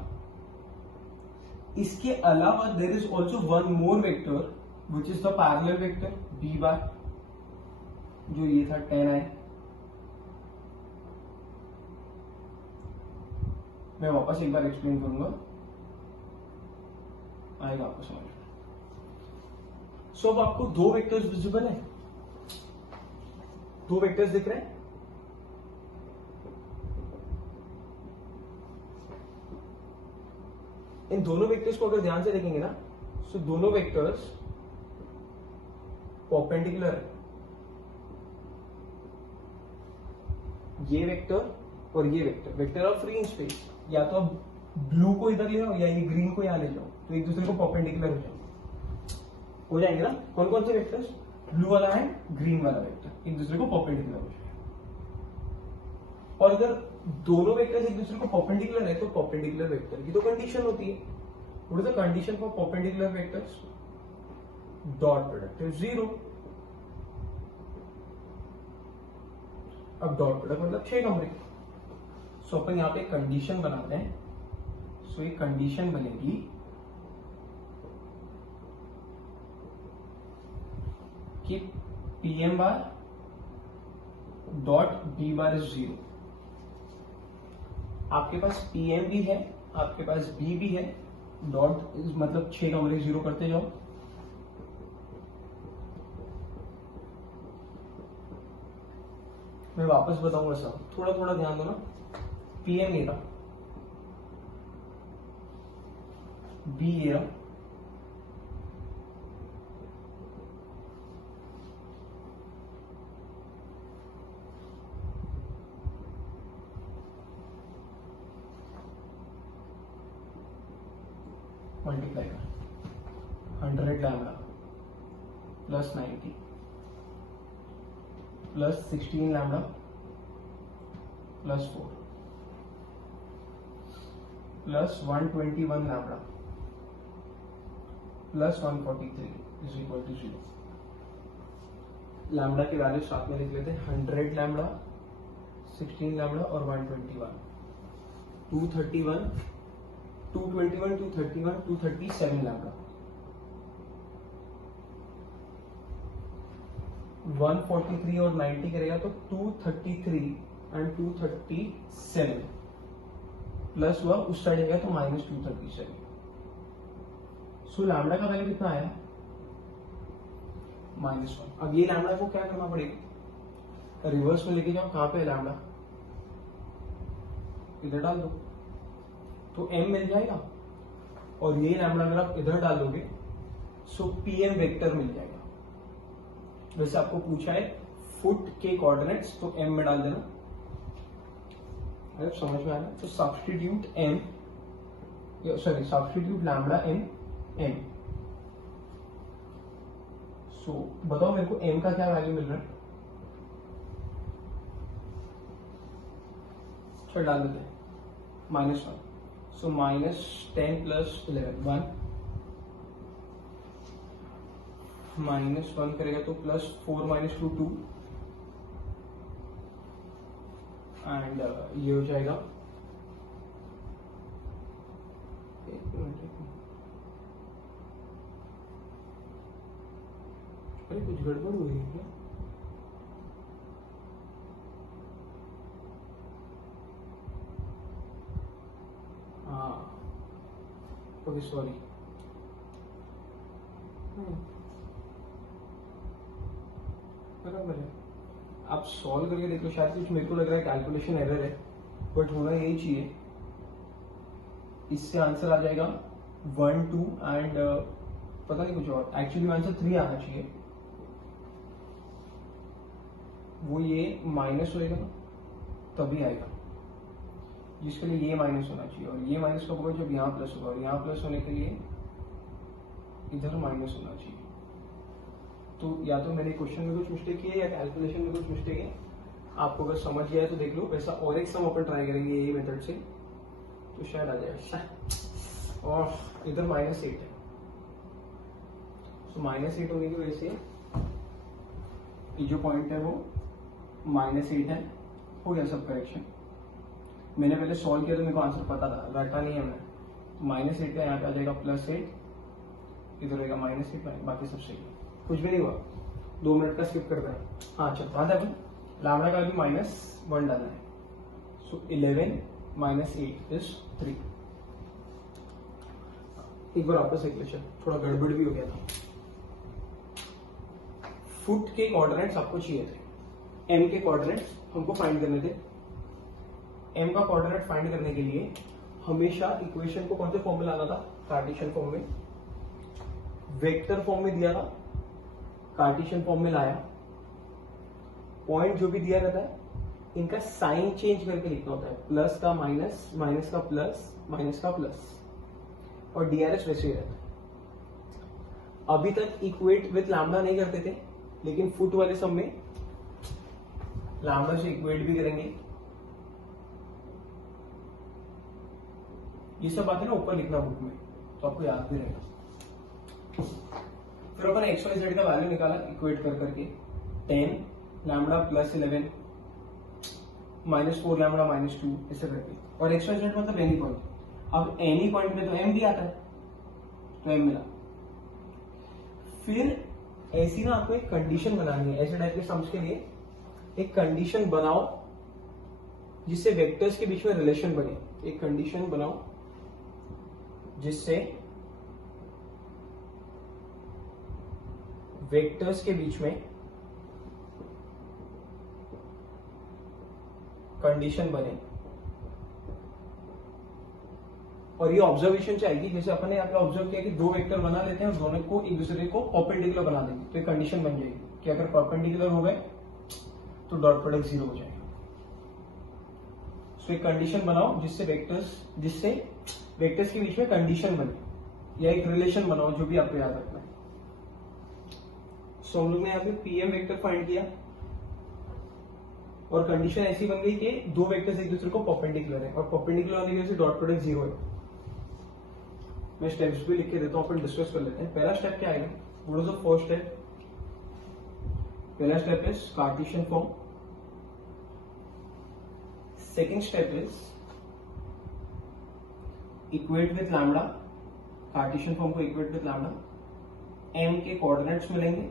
इसके अलावा there is also one more vector which is the parallel vector B bar, जो ये था 10i। मैं वापस एक बार एक्सप्लेन करूंगा, आएगा आपको समझ में। सो अब आपको 2 वेक्टर्स विजिबल है, 2 वेक्टर्स दिख रहे हैं। इन दोनों वेक्टर्स को अगर ध्यान से देखेंगे ना, सो दोनों वेक्टर्स परपेंडिकुलर है। ये वेक्टर और ये vector, vector of free space. या तो आप ब्लू को इधर ले आओ या ये ग्रीन को यहां ले जाओ, तो एक दूसरे को परपेंडिकुलर हो जाएंगे ना। कौन कौन से वेक्टर्स? ब्लू वाला है, ग्रीन वाला वेक्टर एक दूसरे को परपेंडिकुलर हो जाएगा। और अगर दोनों वेक्टर्स एक दूसरे को परपेंडिकुलर है तो परपेंडिकुलर वेक्टर की तो कंडीशन होती है। What is the condition for perpendicular vectors? Dot product is 0। अब डॉट प्रोडक्ट मतलब 6 कमरे। सो अपन यहां पे कंडीशन बनाते हैं। सो एक कंडीशन बनेगी कि P M bar dot B bar is 0। आपके पास पी एम भी है, आपके पास बी भी है। डॉट मतलब 6 कमरे 0 करते जाओ। मैं वापस बताऊंगा सब, थोड़ा थोड़ा ध्यान दो ना। पी एम ये रहा, बी ये रहा, मल्टीप्लाई कर 100 lambda plus 90 plus 16 lambda plus 4 plus 121 lambda plus 143 is equal to 0। Lambda की वैल्यू साथ में लिख लेते हैं, 100 लैम्डा, 16 लैम्डा और 121, 231, 221, 231, 237 लैम्डा, 143 और 90 करेगा तो 233 एंड 237 प्लस हुआ उस साइड आएगा तो माइनस 237। सो लैम्डा का वैल्यू कितना आया? -1। अब ये लैम्डा को क्या करना पड़ेगा? रिवर्स में लेके जाओ, कहां पे है लैम्डा? इधर डाल दो तो m मिल जाएगा, और ये लैम्डा अगर आप इधर डाल दोगे सो pm वेक्टर मिल जाएगा। वैसे आपको पूछा है फुट के कोऑर्डिनेट्स, तो m में डाल देना। अगर समझ में आ रहा है तो सब्स्टिट्यूट सब्स्टिट्यूट लैम्डा इन m। सो बताओ मेरे को m का क्या वैल्यू मिल रहा है? चल डाल देते हैं, -1। सो -10 प्लस 11 1, -1 करेगा तो +4 - 2 2, एंड ये हो जाएगा, अरे कुछ गड़बड़ हुई है क्या? हाँ ओके सॉरी, बराबर है। आप सॉल्व करके देख लो, शायद कुछ मेरे को लग रहा है कैलकुलेशन एरर है, बट होना यही चाहिए। इससे आंसर आ जाएगा 1 2 एंड पता नहीं कुछ और, एक्चुअली आंसर 3 आना चाहिए। वो ये माइनस होएगा ना तभी आएगा, जिसके लिए ये माइनस होना चाहिए, और ये माइनस कब होगा? जब यहाँ प्लस होगा, और यहाँ प्लस होने के लिए इधर माइनस होना चाहिए। तो या तो मैंने क्वेश्चन में कुछ मिस्टेक की है या कैलकुलेशन में कुछ मिस्टेक है। आपको अगर समझ गया है तो देख लो, वैसा और एक सम अपन ट्राई करेंगे यही मेथड से, तो शायद आ जाएगा। और इधर -8 है, तो -8 होने की वजह से ये जो पॉइंट है वो -8 है। हो गया सब करेक्शन। मैंने पहले सॉल्व किया तो मेरे को आंसर पता था, रटा नहीं है मैंने। -8 का यहाँ पे आ जाएगा +8, इधर रहेगा -8, बाकी सब सही है, कुछ भी नहीं हुआ। 2 मिनट का स्किप करता है। हाँ चल बात है अपन, लैम्डा का भी -1 डालना है। सो 11 - 8 इज 3। एक बार वापस एक लेक्चर, थोड़ा गड़बड़ भी हो गया था। फुट के कोऑर्डिनेट्स आपको चाहिए थे, m के कोऑर्डिनेट्स हमको फाइंड करने थे। m का कोऑर्डिनेट फाइंड करने के लिए हमेशा इक्वेशन को कौन से फॉर्म में लाना था? कार्टेशियन फॉर्म में। वेक्टर फॉर्म में दिया था, कार्टेशियन फॉर्म में लाया। पॉइंट जो भी दिया रहता है इनका साइन चेंज करके लिखना होता है, प्लस का माइनस, माइनस का प्लस, माइनस का प्लस, और डीआरएस वैसे ही रहता है। अभी तक इक्वेट विथ लैम्डा नहीं करते थे, लेकिन फुट वाले सब में लैम्डा से इक्वेट भी करेंगे। ये सब बातें ना ऊपर लिखना बुक में, तो आपको याद भी रहेगा। फिर अपन एक्स वाई जेड का वैल्यू निकाला इक्वेट कर करके, 10 लैम्डा प्लस 11 -4 लैम्डा -2 ऐसे करके, और एक्स वाई जेड मतलब एनी पॉइंट। अब एनी पॉइंट में तो एम भी आता है, तो एम मिला। फिर ऐसी ना आपको एक कंडीशन बनानी है, ऐसे टाइप के सम्स के लिए एक कंडीशन बनाओ जिससे वेक्टर्स के बीच में रिलेशन बने। एक कंडीशन बनाओ जिससे वेक्टर्स के बीच में कंडीशन बने, और ये ऑब्जर्वेशन से आएगी। जैसे अपन ने यहाँ पे ऑब्जर्व किया कि 2 वेक्टर बना लेते हैं और दोनों को एक दूसरे को परपेंडिकुलर बना देंगे, तो एक कंडीशन बन जाएगी कि अगर परपेंडिकुलर हो गए तो डॉट प्रोडक्ट 0 हो जाएगा। सो एक कंडीशन बनाओ जिससे वेक्टर्स के बीच में कंडीशन बने। या एक रिलेशन बनाओ, जो भी आपको याद रखना है। सो हम लोग ने यहाँ पे पीएम वेक्टर फाइंड किया और कंडीशन ऐसी बन गई कि दो वेक्टर्स एक दूसरे को परपेंडिकुलर है और परपेंडिकुलर होने की वजह से डॉट प्रोडक्ट 0 है। मैं स्टेप्स भी लिख के देता हूं, अपन डिस्कस कर लेते हैं। पहला स्टेप क्या आएगा, what is the first step? पहला step is Cartesian form. Second step is equate with lambda, Cartesian form को इक्वेट विथ लैम्डा। एम के कोऑर्डिनेट्स मिलेंगे,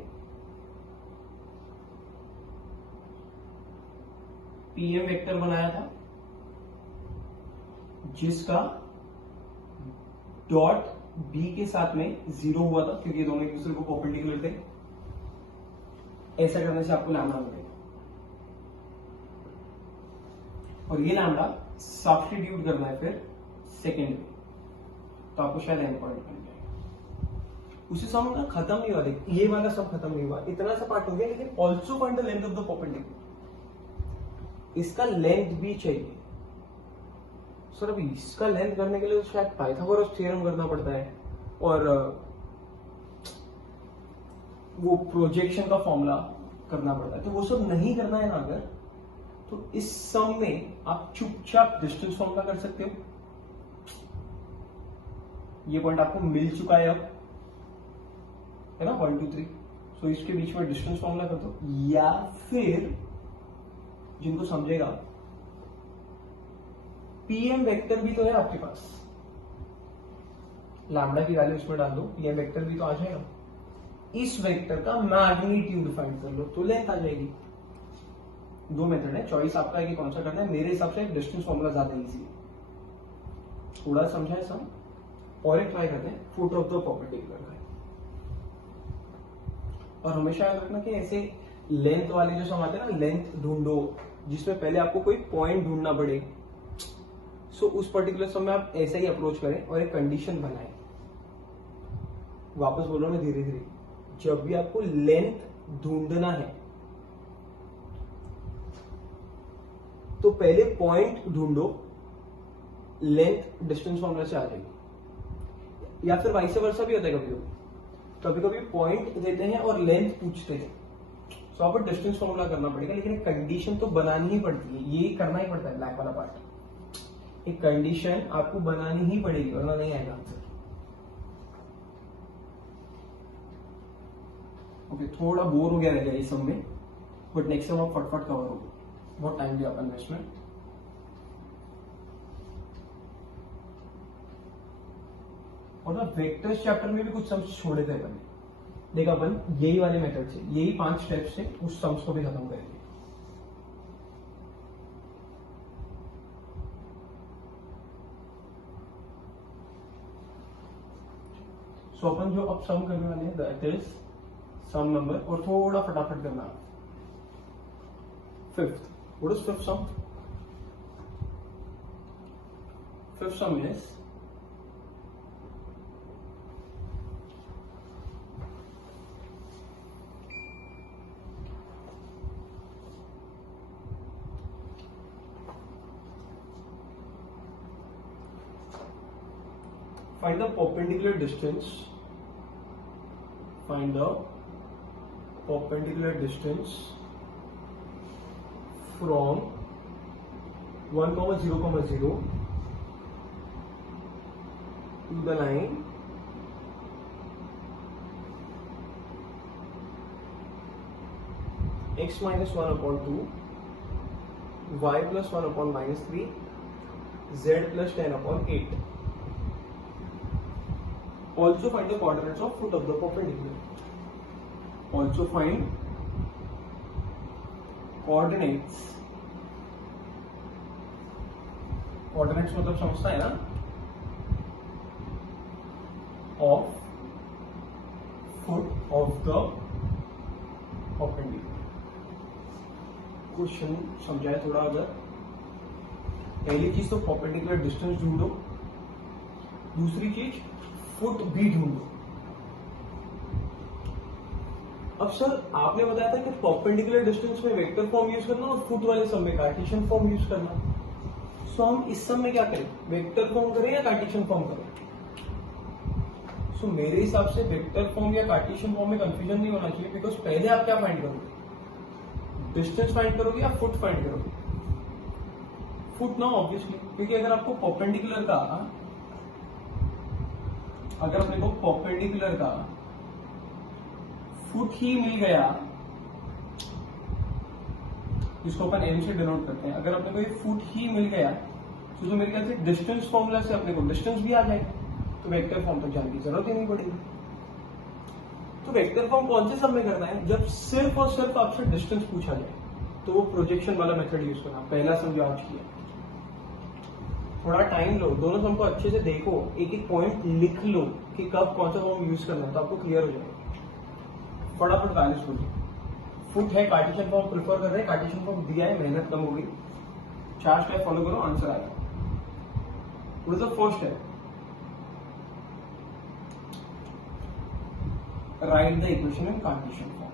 पीएम वेक्टर बनाया था जिसका डॉट बी के साथ में 0 हुआ था क्योंकि दोनों एक दूसरे को परपेंडिकुलर थे। ऐसा करने से आपको लैम्डा मिलेगा और ये लैम्डा सब्स्टिट्यूट करना है फिर सेकेंड में, तो आपको शायद एंड पॉइंट बन जाएगा। उसी सम का खत्म नहीं हुआ, देखिए ये वाला सब खत्म नहीं हुआ, इतना सा पार्ट हो गया, लेकिन also find the length of the perpendicular. इसका लेंथ भी चाहिए सर। अभी इसका लेंथ करने के लिए शायद पाइथागोरस थ्योरम करना पड़ता है और वो प्रोजेक्शन का फॉर्मूला करना पड़ता है, तो वो सब नहीं करना है ना अगर, तो इस सम में आप चुपचाप डिस्टेंस फॉर्मूला कर सकते हो। ये पॉइंट आपको मिल चुका है अब, है ना, 1 2 3। सो इसके बीच में डिस्टेंस फॉर्मूला कर दो, या फिर जिनको समझेगा पीएम वेक्टर भी तो है आपके पास, लैम्डा की वैल्यू इसमें डाल दो, पीएम वेक्टर भी तो आ जाएगा। इस वेक्टर का मैग्नीट्यूड फाइंड कर लो तो लेंथ आ जाएगी। दो मेथड है, चॉइस आपका है कि कौन सा करना है। मेरे हिसाब से डिस्टेंस फॉर्मूला ज्यादा इजी है। थोड़ा समझा है सम, और एक ट्राई करते हैं फुट ऑफ द परपेंडिकुलर का। और हमेशा याद रखना कि ऐसे लेंथ वाले जो सम आते हैं ना, लेंथ ढूंढो जिसमें पहले आपको कोई पॉइंट ढूंढना पड़े, सो उस पर्टिकुलर सम में आप ऐसा ही अप्रोच करें और एक कंडीशन बनाएं। वापस बोलो मैं धीरे धीरे, जब भी आपको लेंथ ढूंढना है तो पहले पॉइंट ढूंढो, लेंथ डिस्टेंस फॉर्मूला से आ जाएगी। या फिर वाइस वर्सा भी होता है, कभी कभी पॉइंट देते हैं और लेंथ पूछते हैं, तो आपको डिस्टेंस फॉर्मूला करना पड़ेगा, लेकिन एक कंडीशन तो बनानी ही पड़ती है। ये करना ही पड़ता है ब्लैक वाला पार्ट, एक कंडीशन आपको बनानी ही पड़ेगी वरना नहीं आएगा आंसर। ओके, थोड़ा बोर हो गया रहेगा इस सब में, बट नेक्स्ट टाइम आप फटफट कवर होगा, बहुत टाइम दिया अपन ने इसमें। और ना वेक्टर्स चैप्टर में भी कुछ सम्स छोड़े थे अपन, देखा अपन यही वाले मेथड से, यही 5 स्टेप्स से उस सम्स को भी खत्म करेंगे। सो अपन जो अब सम करने वाले हैं दैट इज सम नंबर, और थोड़ा फटाफट करना। 5th, what is 5th sum? 5th sum is find the perpendicular distance, find the perpendicular distance from 1, 0, 0 to the line x minus 1 upon 2, y plus 1 upon minus 3, z plus 10 upon 8. Also find the coordinates of foot of the perpendicular. Also find coordinates. Coordinates मतलब समझता है ना, of foot of the perpendicular. Question समझाए थोड़ा। अगर पहली चीज तो परपेंडिकुलर डिस्टेंस ढूंढो, दूसरी चीज फुट भी ढूंढो। अब सर आपने बताया था कि परपेंडिकुलर डिस्टेंस में वेक्टर फॉर्म यूज करना और फुट वाले सम में कार्टेशियन फॉर्म यूज करना। सो हम इस सम में क्या करें, वेक्टर फॉर्म करें या कार्टेशियन फॉर्म करें? सो मेरे हिसाब से वेक्टर फॉर्म या कार्टेशियन फॉर्म में कंफ्यूजन नहीं होना चाहिए, बिकॉज पहले आप क्या फाइंड करोगे, डिस्टेंस फाइंड करोगे या फुट फाइंड करोगे? फुट ना ऑब्वियसली, क्योंकि अगर आपको परपेंडिकुलर का, अगर अपने को परपेंडिकुलर का फुट ही मिल गया, जिसको अपन एम से डिनोट करते हैं, अगर अपने को ये फुट ही मिल गया तो मेरे ख्याल से डिस्टेंस फॉर्मूला से अपने को डिस्टेंस भी आ जाएगा, तो वेक्टर फॉर्म तक जाने की जरूरत ही नहीं पड़ेगी। तो वेक्टर फॉर्म कौन से सब में करना है? जब सिर्फ और सिर्फ आपसे डिस्टेंस पूछा जाए तो वो प्रोजेक्शन वाला मेथड यूज करना। पहला सम जो आज किया, थोड़ा टाइम लो, दोनों सम को अच्छे से देखो, एक एक पॉइंट लिख लो कि कब कौन सा फॉर्म यूज करना है, तो आपको क्लियर हो जाएगा। फटाफट बैलेंस बोलिए। फुट है, कार्टेशियन फॉर्म प्रिफर कर रहे हैं, कार्टेशियन फॉर्म दिया है, मेहनत कम हो गई। 4 स्टेप फॉलो करो, आंसर आएगा। What is the first step? Right the equation in Cartesian form.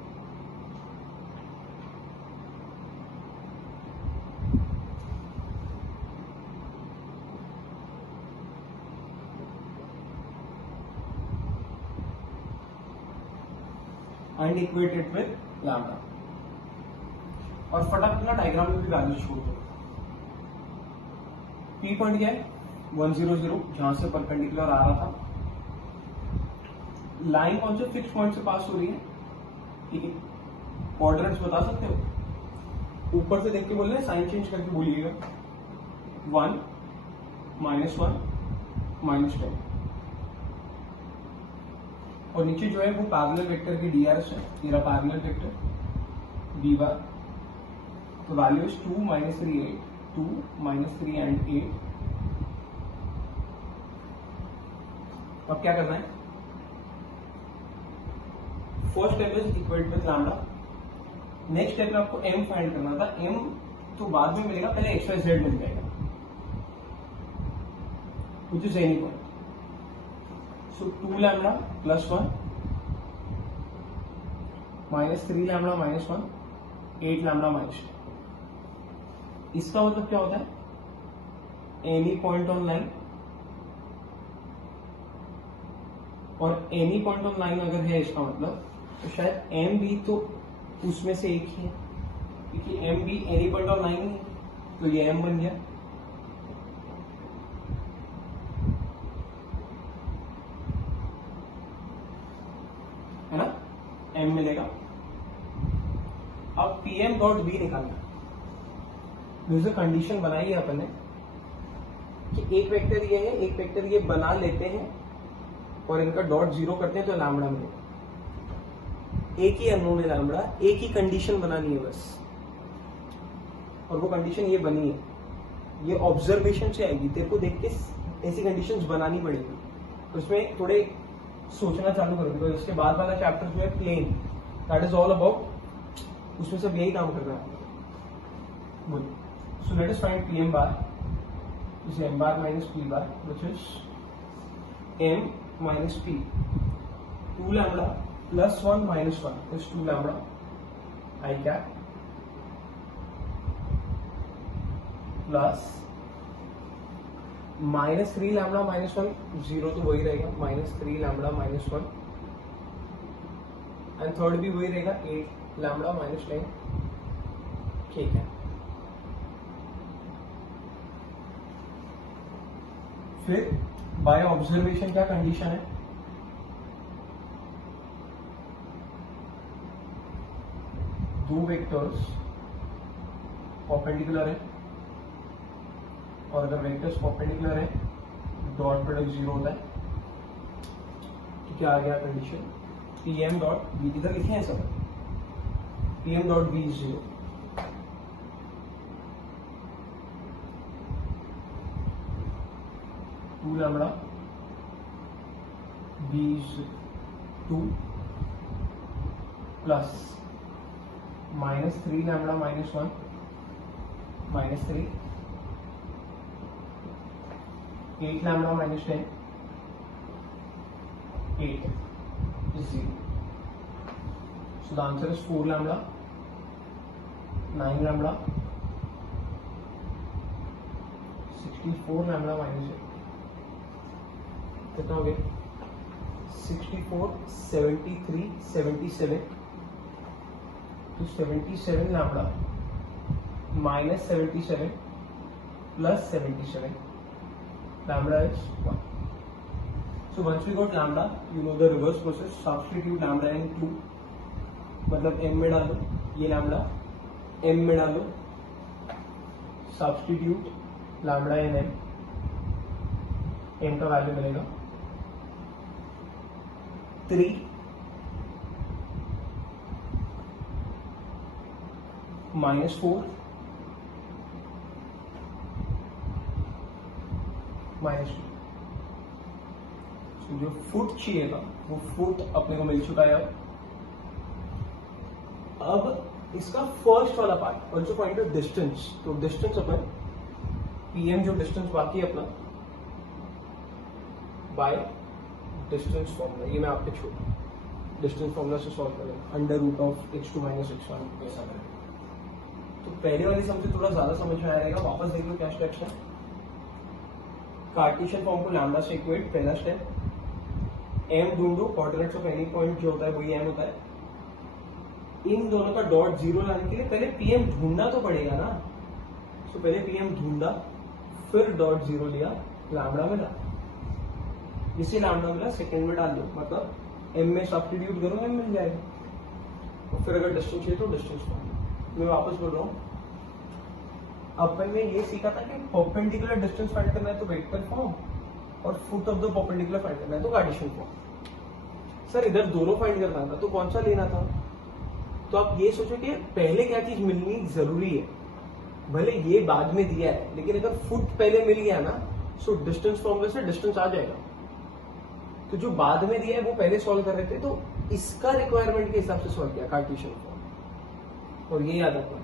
And equate it with lambda, और फटाफट ना डायग्राम में भी वैल्यू छोड़ दो। पी पॉइंट क्या है? 100, जहां से परपेंडिकुलर आ रहा था। लाइन कौन से फिक्स पॉइंट से पास हो रही है? ठीक है, क्वाड्रेंट्स बता सकते हो? ऊपर से देख के बोल रहे हैं, साइन चेंज करके बोलिएगा। 1 -1 -10, और नीचे जो है वो पैरेलल वेक्टर की डीआरएस है, मेरा पैरेलल वेक्टर बी बार। तो वैल्यू इज 2 -3 8, 2 -3 एंड 8। अब क्या करना है? First step is equate with lambda. Next step में आपको m फाइंड करना था। m तो बाद में मिलेगा, पहले x y z मिल जाएगा, which is any point. So 2 lambda plus 1 minus 3 lambda minus 1 8 lambda minus 2। इसका मतलब क्या होता है? एनी पॉइंट ऑन लाइन, और एनी पॉइंट ऑन लाइन अगर है इसका मतलब तो शायद एम भी तो उसमें से एक ही है, क्योंकि एम भी एनी पॉइंट ऑन लाइन है, तो ये एम बन गया। है ना, एम मिलेगा। अब पीएम डॉट बी निकालना। जैसे कंडीशन बनाई है अपन ने कि एक वेक्टर ये है, एक वेक्टर ये बना लेते हैं और इनका डॉट 0 करते हैं तो लैम्बडा मिलेगा। एक ही अननोन है लैम्बडा, एक ही कंडीशन बनानी है बस, और वो कंडीशन ये बनी है, ये ऑब्जर्वेशन से आएगी। तेरे को देख के ऐसी कंडीशंस बनानी पड़ेगी, उसमें थोड़े सोचना चालू करोगे। तो इसके बाद वाला चैप्टर जो है plane, that is all about, उसमें सब यही काम कर रहा है। बोलिए, so let us find P M bar is M bar minus P bar, which is M minus P. 2 lambda plus 1 minus 1 is 2 lambda I cap plus minus 3 lambda minus 1, 0 तो वही रहेगा, minus 3 lambda minus 1, and third भी वही रहेगा, 8 lambda minus 10। ठीक है, फिर by observation क्या कंडीशन है? दो वेक्टर्स परपेंडिकुलर है, और अगर वेक्टर्स परपेंडिकुलर है डॉट प्रोडक्ट 0 होता है। तो क्या आ गया कंडीशन? पी एम डॉट बी, इधर लिखे हैं सब, P M dot B is 0। Two lambda B is 2 plus -3 lambda minus 1 -3, 8 lambda minus 10, 8 is 0. So the answer is 4 lambda, 9 lambda, 64 lambda minus 8। कितना हो गया? 64, 73, 77 to 77 lambda minus 77 plus 77 lambda is 1. So once we got lambda, you know the reverse process. Substitute lambda in Q, मतलब m में डालो ये lambda, m में डालो, substitute lambda in m, m का वैल्यू मिलेगा 3 minus 4 minus 2. So जो foot चाहिएगा वो फुट अपने को मिल चुका है. अब इसका फर्स्ट वाला पार्ट और जो पॉइंट है डिस्टेंस, तो डिस्टेंस अपन पीएम जो डिस्टेंस बाकी है अपना बाय डिस्टेंस फॉर्मूला, ये मैं आपको छोड़ डिस्टेंस फॉर्मूला से सॉल्व करेंगे under root of x2 minus x1 कैसा करेंगे. तो पहले वाली समझे थोड़ा ज्यादा समझ में आएगा. वापस देख लो क्या स्टेप्स है. कार्टेशियन फॉर्म को लैम्डा से इक्वेट, पहला स्टेप. m ढूंढो, कोऑर्डिनेट्स ऑफ एनी पॉइंट जो होता है वही m होता है. इन दोनों का डॉट जीरो लाने के लिए पहले pm ढूंढना तो पड़ेगा ना. तो पहले pm ढूंढा, फिर डॉट जीरो लिया, लैम्डा मिला. इसी लैम्डा मिला सेकंड में डाल दो, मतलब m में सब्स्टिट्यूट करो, m मिल जाएगा. और फिर अगर डिस्टेंस चाहिए तो डिस्टेंस फॉर्म. मैं वापस बोल रहा हूँ, अपन ने ये सीखा था कि परपेंडिकुलर डिस्टेंस फाइंड करना है तो वेक्टर फॉर्म, और foot of the perpendicular find करना है तो कार्टेशियन फॉर्म. सर इधर दोनों फाइंड करना था तो कौन सा लेना था. तो आप ये सोचो कि पहले क्या चीज मिलनी जरूरी है. भले ये बाद में दिया है, लेकिन अगर फुट पहले मिल गया ना, सो डिस्टेंस फॉर्मूले से डिस्टेंस आ जाएगा. तो जो बाद में दिया है वो पहले सॉल्व कर रहे थे, तो इसका रिक्वायरमेंट के हिसाब से सॉल्व किया कार्टेशियन फॉर्म. और ये याद रखना,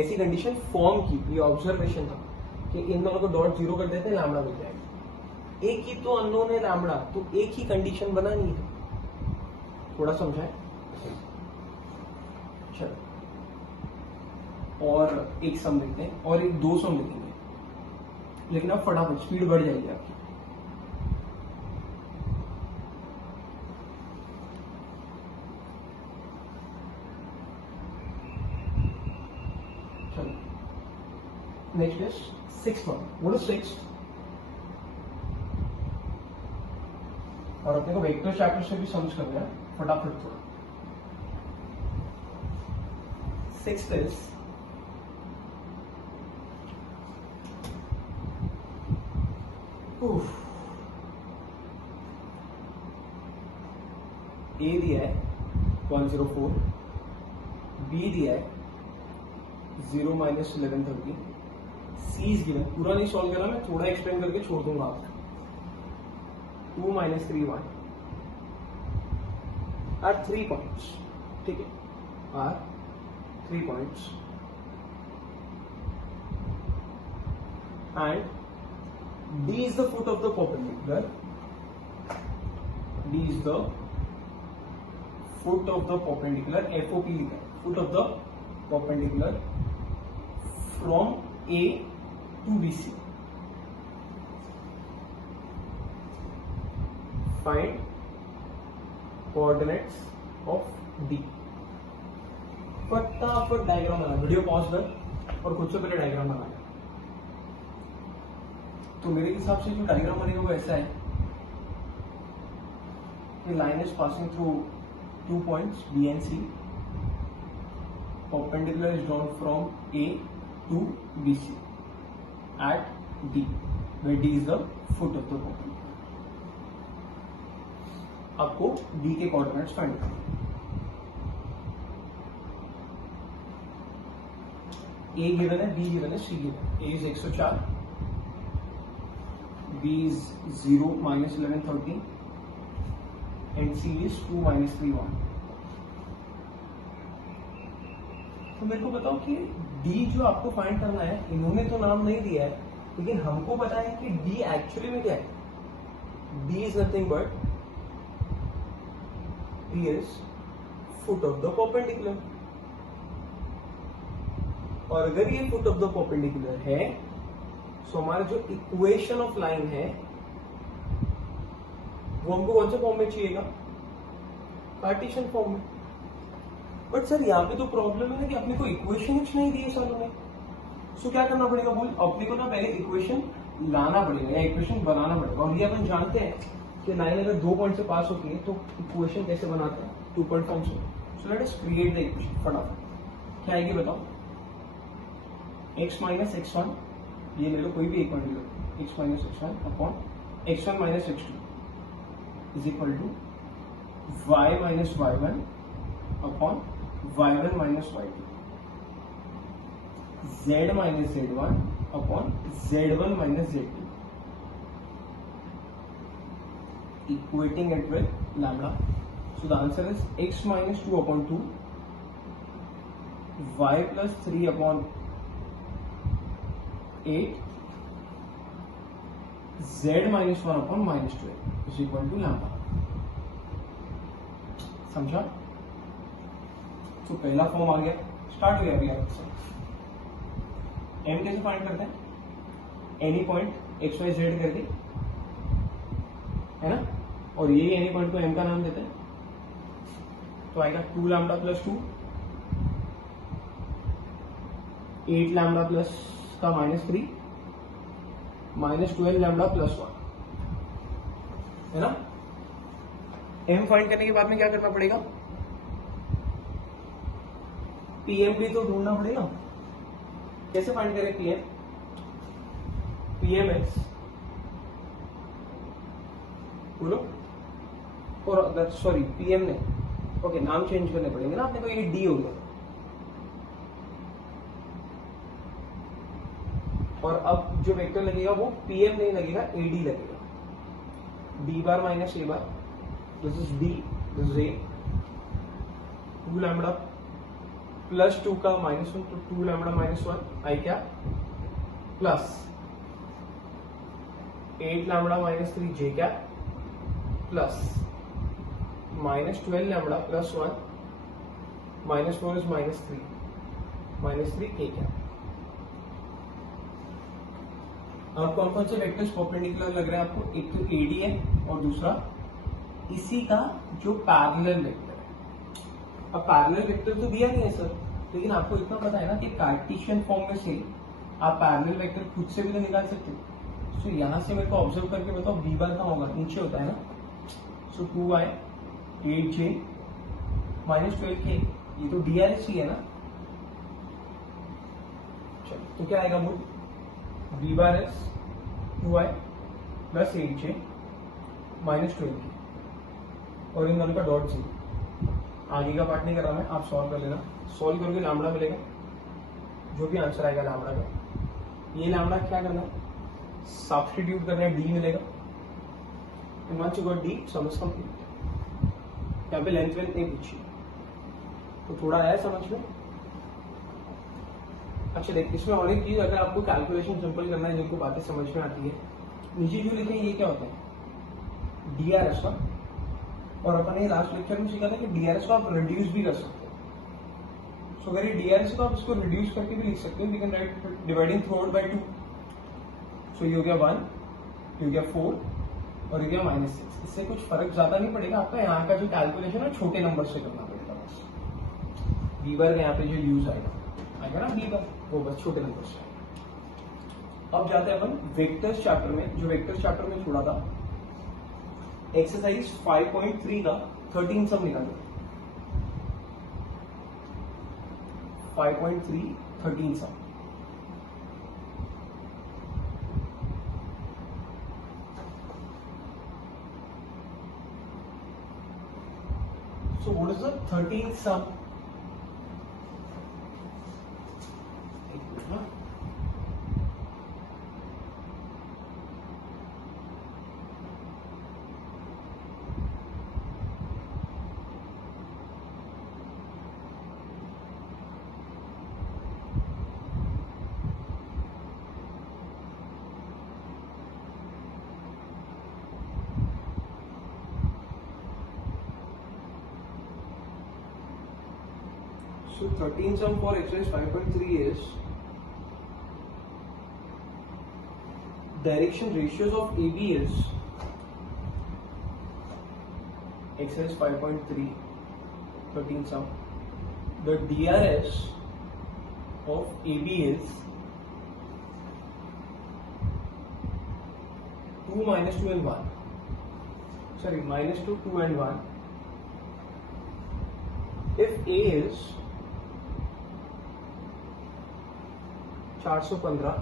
ऐसी कंडीशन फॉर्म की, ये ऑब्जर्वेशन था कि इन दोनों को डॉट जीरो कर देते हैं, लैम्डा मिल जाएगा. एक ही तो अननोन है लैम्डा, तो एक ही कंडीशन बनानी है. थोड़ा समझाए. चलो और एक सम लिखते हैं और एक दो सम लिखेंगे, लेकिन अब फटाफट स्पीड बढ़ जाएगी आपकी. Next is sixth one. What is sixth? और अपने को वेक्टर चैप्टर से भी समझ करना है फटाफट थोड़ा. Sixth is A दिया है 104, B दिया है 0 minus 1130, सीज गिवन. पूरा नहीं सॉल्व करा, मैं थोड़ा एक्सप्लेन करके छोड़ दूंगा आपको. 2 minus 3 1 आर 3 पॉइंट्स. ठीक है, are 3 points and D is the foot of the perpendicular. D is the foot of the perpendicular. FOP लिखा है, foot of the perpendicular from A to BC. Find coordinates of D. फटाफट diagram बना. Video pause कर और खुद से पहले diagram बना. तो मेरे हिसाब से जो डायग्राम बनेगा वो ऐसा है कि line is passing through 2 points B and C. Perpendicular is drawn from A to BC at D, where D is the foot of the perpendicular. आपको D के कोऑर्डिनेट्स फाइंड करना. A गिवन है, B given है, C given है. A is 104, B is 0 minus 1130 and C is 2 minus 31. तो मेरे को बताओ कि D जो आपको फाइंड करना है, इन्होंने तो नाम नहीं दिया है, लेकिन हमको पता है कि D एक्चुअली में क्या है. D is nothing but D is foot of the perpendicular. और अगर ये foot of the perpendicular है, तो हमारा जो इक्वेशन ऑफ लाइन है वो हमको कौन से फॉर्म में चाहिएगा, कार्टेशियन फॉर्म में। बट सर यहाँ पे तो प्रॉब्लम है ना कि अपने को इक्वेशन नहीं दिए सर उन्होंने, सो क्या करना पड़ेगा बोल, अपने को ना पहले इक्वेशन लाना पड़ेगा या इक्वेशन बनाना पड़ेगा। और ये अपन जानते हैं कि लाइन अगर 2 पॉइंट से पास होती है तो इक्वेशन कैसे बनाते हैं, 2 पॉइंट फॉर्म से। सो let us create the equation फटाफट। क्या आएगी बताओ, x माइनस x1, ये ले लो कोई भी एक पॉइंट लो, x minus x1 upon x1 minus x2 is equal to y minus y1 upon y1 minus y2, z minus z1 upon z1 minus z2, equating it with lambda. So the answer is x minus 2 upon 2, y plus 3 upon 8, z minus 1 upon minus 12 is equal to lambda. समझा? तो पहला form आ गया, start हो गया अभी आपसे। m कैसे find करते हैं, any point x y z करके, है ना, और ये एनी पॉइंट को m का नाम देते हैं। तो आएगा 2 लैम्डा प्लस 2, 8 लैम्डा प्लस का माइनस 3, माइनस 12 लैम्डा प्लस 1, है ना। m फाइंड करने के बाद में क्या करना पड़ेगा, pm भी तो ढूंढना पड़ेगा। कैसे फाइंड करें pm, pmx बोलो, और सॉरी pm ने, ओके नाम चेंज करने पड़ेंगे ना अपने को, ये d हो गया। और अब जो वेक्टर लगेगा वो pm नहीं लगेगा, ad लगेगा। d bar minus a bar, this is d, this is a, 2 lambda plus 2 का माइनस 1, तो 2 लैम्बडा माइनस 1 आई क्या, प्लस 8 लैम्बडा माइनस 3 जे क्या, plus minus 12 lambda plus 1, minus 4 is minus 3 के क्या। अब कौन कौन से वेक्टर्स परपेंडिकुलर लग रहे हैं आपको, एक तो AD है और दूसरा इसी का जो पैरेलल वेक्टर है। अब पैरेलल वेक्टर तो दिया नहीं है सर, लेकिन आपको इतना पता है ना कि कार्टेशियन फॉर्म में से आप पैरेलल वेक्टर खुद से भी तो निकाल सकते हो। सो यहां से मेरे को ऑब्जर्व करके बताओ b बार कहाँ होगा, नीचे होता है ना। सो 2y 8j माइनस 12k, ये तो DRS ही है ना। चलो तो क्या आएगा बोल, b bar is 2y plus 8j minus 12k, और इन दोनों का डॉट जी। आगे का पार्ट नहीं कर रहा मैं, आप सॉल्व कर लेना। सॉल्व करके लैम्बडा मिलेगा, जो भी आंसर आएगा लैम्बडा का। ये लैम्बडा क्या करना है, सब्स्टिट्यूट करना है, डी मिलेगा। वंस यू गॉट डी, समझ कंप्लीट। यहाँ पे लेंथ नहीं पूछी, तो थोड़ा आया समझ में। अच्छा देख, इसमें और एक चीज, अगर आपको कैलकुलेशन सिंपल करना है, जिनको बातें समझ में आती है, नीचे जो लिखे ये क्या होता है, DRS का। और अपन ये लास्ट लेक्चर में सीखा था कि DRS को आप रिड्यूस भी कर सकते हो। सो अगर ये DRS को आप इसको रिड्यूस करके भी लिख सकते हो, we can write dividing throughout by 2। So ये हो गया 1, ये हो गया 4 और ये गया -6। इससे कुछ फर्क ज्यादा नहीं पड़ेगा आपका। यहाँ का जो कैलकुलेशन है छोटे नंबर से करना पड़ेगा बस। बी बार का यहाँ पे जो यूज आएगा ना बी बार, वो बस छोटे नंबर से। अब जाते हैं अपन वेक्टर्स चैप्टर में। जो वेक्टर्स चैप्टर में छोड़ा था, एक्सरसाइज 5.3 का 13 सम निकालो। 5.3 13 सम। So what is the 13th sum? So 13th sum for exercise 5.3 is direction ratios of AB is exercise 5.3 13 sum. The DRS of AB is 2 minus 2 and 1. Sorry, minus 2, 2 and 1. If A is 415,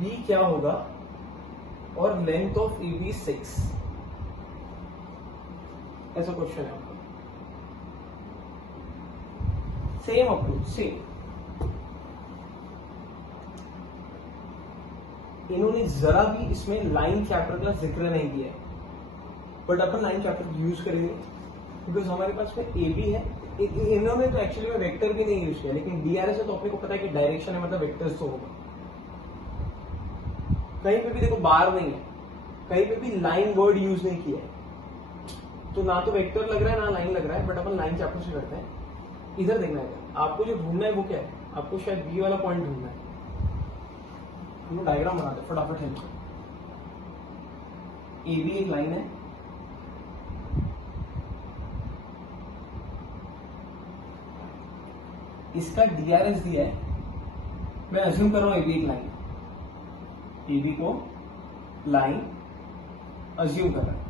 B क्या होगा और length of A B 6, ऐसा question है आपका. Same approach, same. इन्होंने जरा भी इसमें लाइन चैप्टर का जिक्र नहीं किया है, but upon line chapter use करेंगे बिकॉज हमारे पास में ए बी है. इन्होंने तो एक्चुअली में वेक्टर भी नहीं यूज किया, लेकिन डीआरएस है तो अपने को पता है कि डायरेक्शन है, मतलब वेक्टर्स तो होगा. कहीं पे भी देखो बार नहीं है, कहीं पे भी लाइन वर्ड यूज नहीं किया है, तो ना तो वेक्टर लग रहा है ना लाइन लग रहा है, बट अपन लाइन चैप्टर से करते हैं. इधर देखना है, आपको जो ढूंढना है वो क्या है, आपको शायद बी वाला पॉइंट ढूंढना है. हम डायग्राम बनाते हैं फटाफट से. ए बी एक लाइन है, इसका डीआरएस दिया है. मैं अज्यूम कर रहा हूं ए बी एक लाइन, ए बी को लाइन अज्यूम कर रहा है.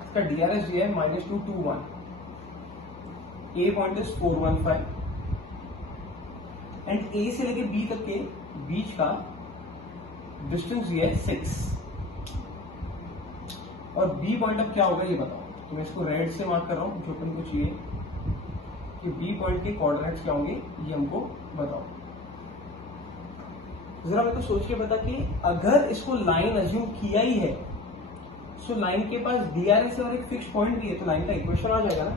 इसका डीआरएस दिया है -2 2 1. ए पॉइंट इज 415 एंड ए से लेके बी तक के बीच का डिस्टेंस दिया है 6. और बी पॉइंट अब क्या होगा ये बताओ. तो मैं इसको रेड से मार्क कर रहा हूं, जो अपन को चाहिए कि बी पॉइंट के कोऑर्डिनेट्स क्या होंगे ये हमको बताओ. जरा मेरे को सोच के बता कि अगर इसको लाइन अज्यूम किया ही है, सो लाइन के पास डीआरएस और एक फिक्स पॉइंट भी है, तो लाइन का इक्वेशन आ जाएगा ना.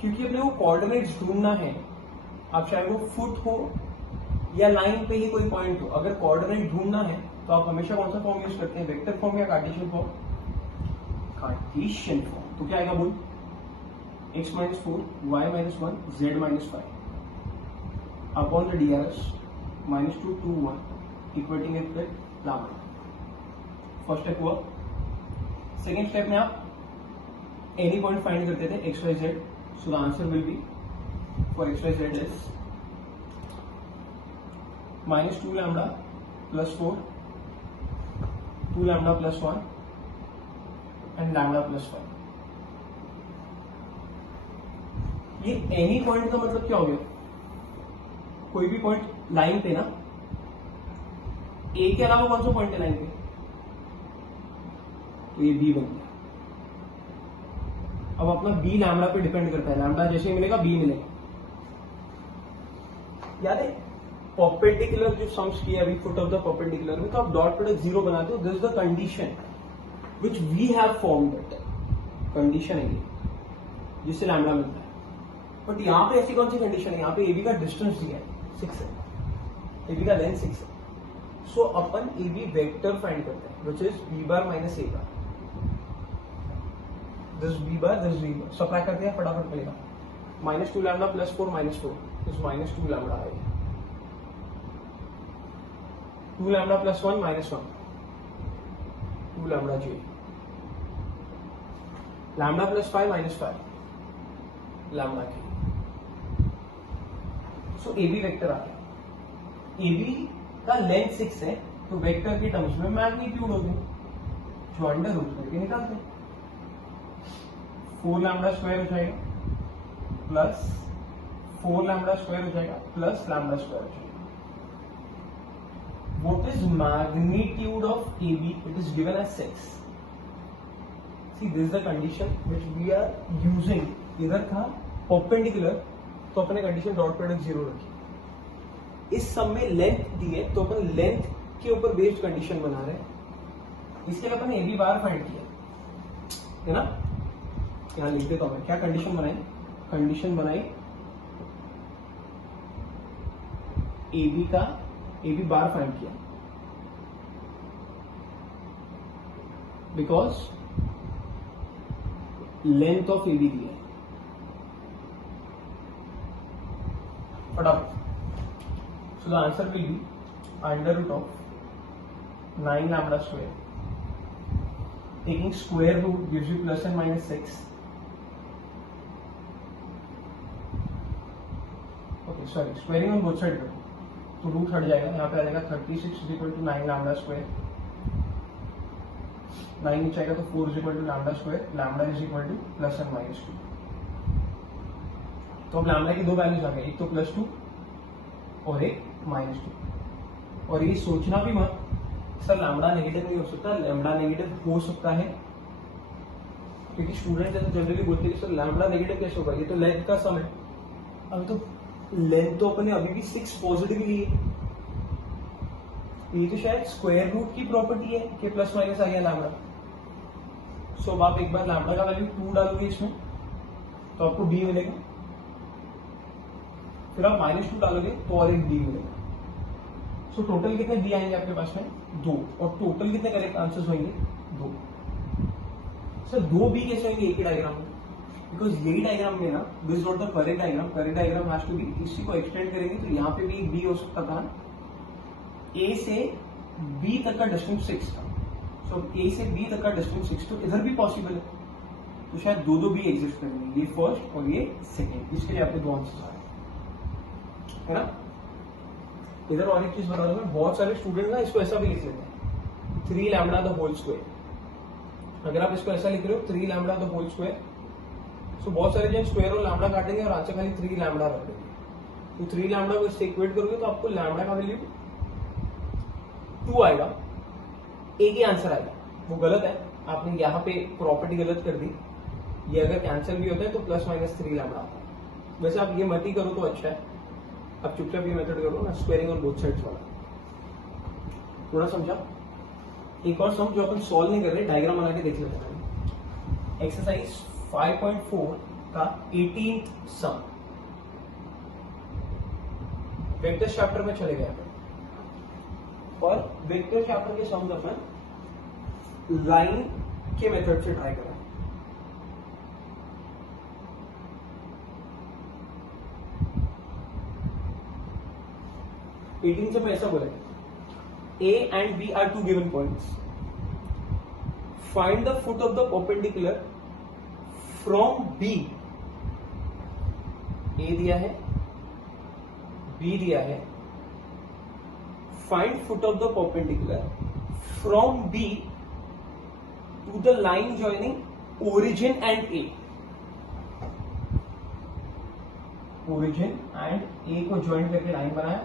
क्योंकि अपने को कोऑर्डिनेट्स ढूंढना है, आप चाहे वो फुट हो या लाइन पे ही कोई पॉइंट हो, अगर कोऑर्डिनेट ढूंढना है तो आप हमेशा कौन सा फॉर्म यूज करते हैं, वेक्टर फॉर्म या कार्टेशियन फॉर्म. Cartesian form. तो क्या आएगा बोल, x minus 4, y minus 1, z minus 5 upon the DRS -2 2 1 equating it with lambda. First step हुआ. सेकेंड स्टेप में आप एनी पॉइंट फाइंड करते थे x y z. So the answer will B for x y z is -2 lambda plus 4, 2 lambda plus 1 and lambda plus 5. ये any point का मतलब क्या हो गया, कोई भी पॉइंट लाइन पे ना. ए के अलावा कौन सा पॉइंट है लाइन पे, ये बी बन गया. अब अपना बी लैम्डा पे डिपेंड करता है, लैम्डा जैसे मिलेगा बी मिलेगा. याद है परपेंडिकुलर जो सम्स किया अभी फुट ऑफ द परपेंडिकुलर में, तो आप डॉट प्रोडक्ट 0 बनाते हो. This is the condition which we have formed. Condition है ये जिससे लैम्डा मिलता है. बट यहाँ पे ऐसी कौन सी कंडीशन है, यहाँ पे एबी का डिस्टेंस दिया है 6 है, एबी का लेंथ 6 है. सो अपन एबी वेक्टर फाइंड करते हैं which is B bar minus A bar. This B bar, this B bar, subtract करते हैं फटाफट मिलेगा. -2 लैम्डा प्लस 4 -4 इज -2 लैम्डा आएगा. 2 लैम्डा प्लस 1 -1 2 लैम्डा जी. लैम्डा प्लस 5 -5 लैम्डा की. सो एबी वेक्टर आ गया. एबी का लेंथ 6 है, तो वेक्टर के टर्म्स में मैग्नीट्यूड होगी जो अंडर रूट करके निकालते हैं. 4 लैम्डा स्क्वायर हो जाएगा प्लस 4 लैम्डा स्क्वायर हो जाएगा प्लस लैम्डा स्क्वायर हो जाएगा. What is magnitude of AB, it is given as 6. See, this is the condition which we are using. इधर था परपेंडिकुलर, तो अपने कंडीशन डॉट प्रोडक्ट 0 रखी. इस सब में लेंथ दी है, तो अपन लेंथ के ऊपर बेस्ड कंडीशन बना रहे हैं. इसके लिए अपन ए बी बार फाइंड किया है ना. यहां लिख देता हूं क्या कंडीशन बनाई. कंडीशन बनाई ए बी का, ए बी बार फाइंड किया because length of A B दिया है. फटाफट. So the answer will be, under root of 9 lambda square, taking square root gives you plus and minus 6. Okay sorry, squaring on both side करो तो root हट जाएगा, यहाँ पे आ जाएगा 36 is equal to 9 lambda square. 9 नीचे आएगा तो 4 is equal to lambda square, lambda is equal to plus and minus 2. तो अब लैम्बडा की दो वैल्यूज आ गई, एक तो +2 और एक -2. और ये सोचना भी मत सर लैम्बडा नेगेटिव नहीं हो सकता, लैम्बडा नेगेटिव हो सकता है, क्योंकि स्टूडेंट जैसे जनरली बोलते हैं सर लैम्बडा नेगेटिव कैसे होगा, ये तो लेंथ का सम है. अब तो लेंथ तो अपने अभी भी 6 पॉजिटिव ली है, ये तो शायद स्क्वायर रूट की प्रॉपर्टी है कि प्लस माइनस आ गया लैम्बडा. सो अब आप एक बार लैम्बडा का वैल्यू 2 डालोगे इसमें तो आपको b मिलेगा, फिर आप -2 डालोगे तो और एक b मिलेगा. सो टोटल कितने b आएंगे आपके पास में 2, और टोटल कितने करेक्ट आंसर्स होंगे 2. सर 2 b कैसे होंगे एक ही डायग्राम में, बिकॉज यही डायग्राम में ना this not the correct diagram, correct diagram has to be, इसी को एक्सटेंड करेंगे तो यहाँ पे भी एक b हो सकता था, a से b तक का डिस्टेंस 6 था. सो a से b तक का डिस्टेंस 6 तो इधर भी पॉसिबल है, तो शायद दो b एग्जिस्ट करेंगे, ये फर्स्ट और ये सेकेंड. इसके लिए आपके 2 आंसर्स आ रहे हैं, है ना. इधर और एक चीज बता दूं, बहुत सारे स्टूडेंट ना इसको ऐसा भी लिख लेते हैं 3 लैम्बडा द होल स्क्वायर. अगर आप इसको ऐसा लिख रहे हो 3 लैम्बडा द होल स्क्वायर, तो बहुत सारे जन स्क्वायर और लैम्बडा काटेंगे और आंसर खाली 3 लैम्बडा रख देंगे. तो 3 लैम्बडा को इससे इक्वेट करोगे तो आपको लैम्बडा का वैल्यू 2 आएगा, एक ही आंसर आएगा. वो गलत है, आपने यहाँ पे प्रॉपर्टी गलत कर दी. ये अगर कैंसिल भी होता है तो +-3 लैम्बडा आता है. वैसे आप ये मत ही करो तो अच्छा है, आप चुपचाप ये मेथड करो ना, स्क्वायरिंग ऑन बोथ साइड्स वाला. थोड़ा समझा. एक और सम जो अपन सॉल्व नहीं कर रहे, डायग्राम बना के देख लेते हैं. एक्सरसाइज 5.4 का 18th सम, वेक्टर चैप्टर में चले गए और वेक्टर चैप्टर के सम अपन लाइन के मेथड से ट्राई करें. से मैं ऐसा बोलेगा A and B are two given points. Find the foot of the perpendicular from B. A दिया है, B दिया है. Find foot of the perpendicular from B to the line joining origin and A. Origin and A को join करके line बनाया.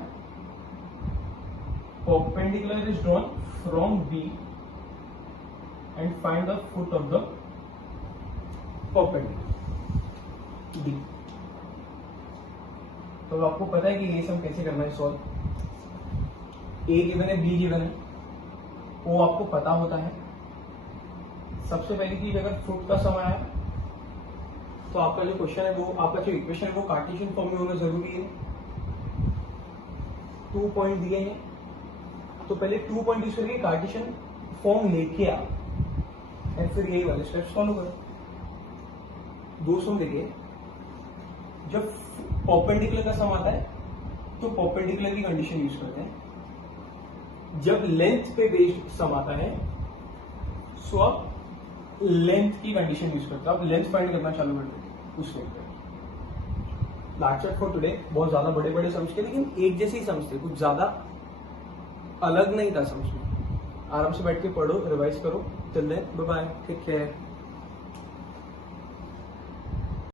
Perpendicular is drawn from B and find the foot of the perpendicular D. तो आपको पता है कि ये सम कैसे करना है सॉल्व. A गिवन है, B गिवन है, वो आपको पता होता है. सबसे पहली चीज, अगर फुट का सम आया तो आपका जो क्वेश्चन है वो, आपका जो इक्वेशन है वो कार्टेशियन फॉर्म में होना जरूरी है. 2 पॉइंट दिए हैं तो पहले 2 पॉइंट यूज करके कार्टेशियन फॉर्म लेके आ, और फिर यही वाले स्टेप्स फॉलो करो. 2 सम देखिए, जब परपेंडिकुलर का सम आता है तो परपेंडिकुलर की कंडीशन यूज करते हैं. जब लेंथ पे बेस्ड सम आता है सो आप लेंथ की कंडीशन यूज करते हो. आप लेंथ फाइंड करना चालू कर देते उस लेंथ पे. लास्ट फॉर टुडे बहुत ज्यादा बड़े बड़े सम्स थे, लेकिन एक जैसे ही सम्स थे, कुछ ज्यादा अलग नहीं था सम्स में. आराम से बैठ के पढ़ो, रिवाइज करो. Till then bye bye, take care.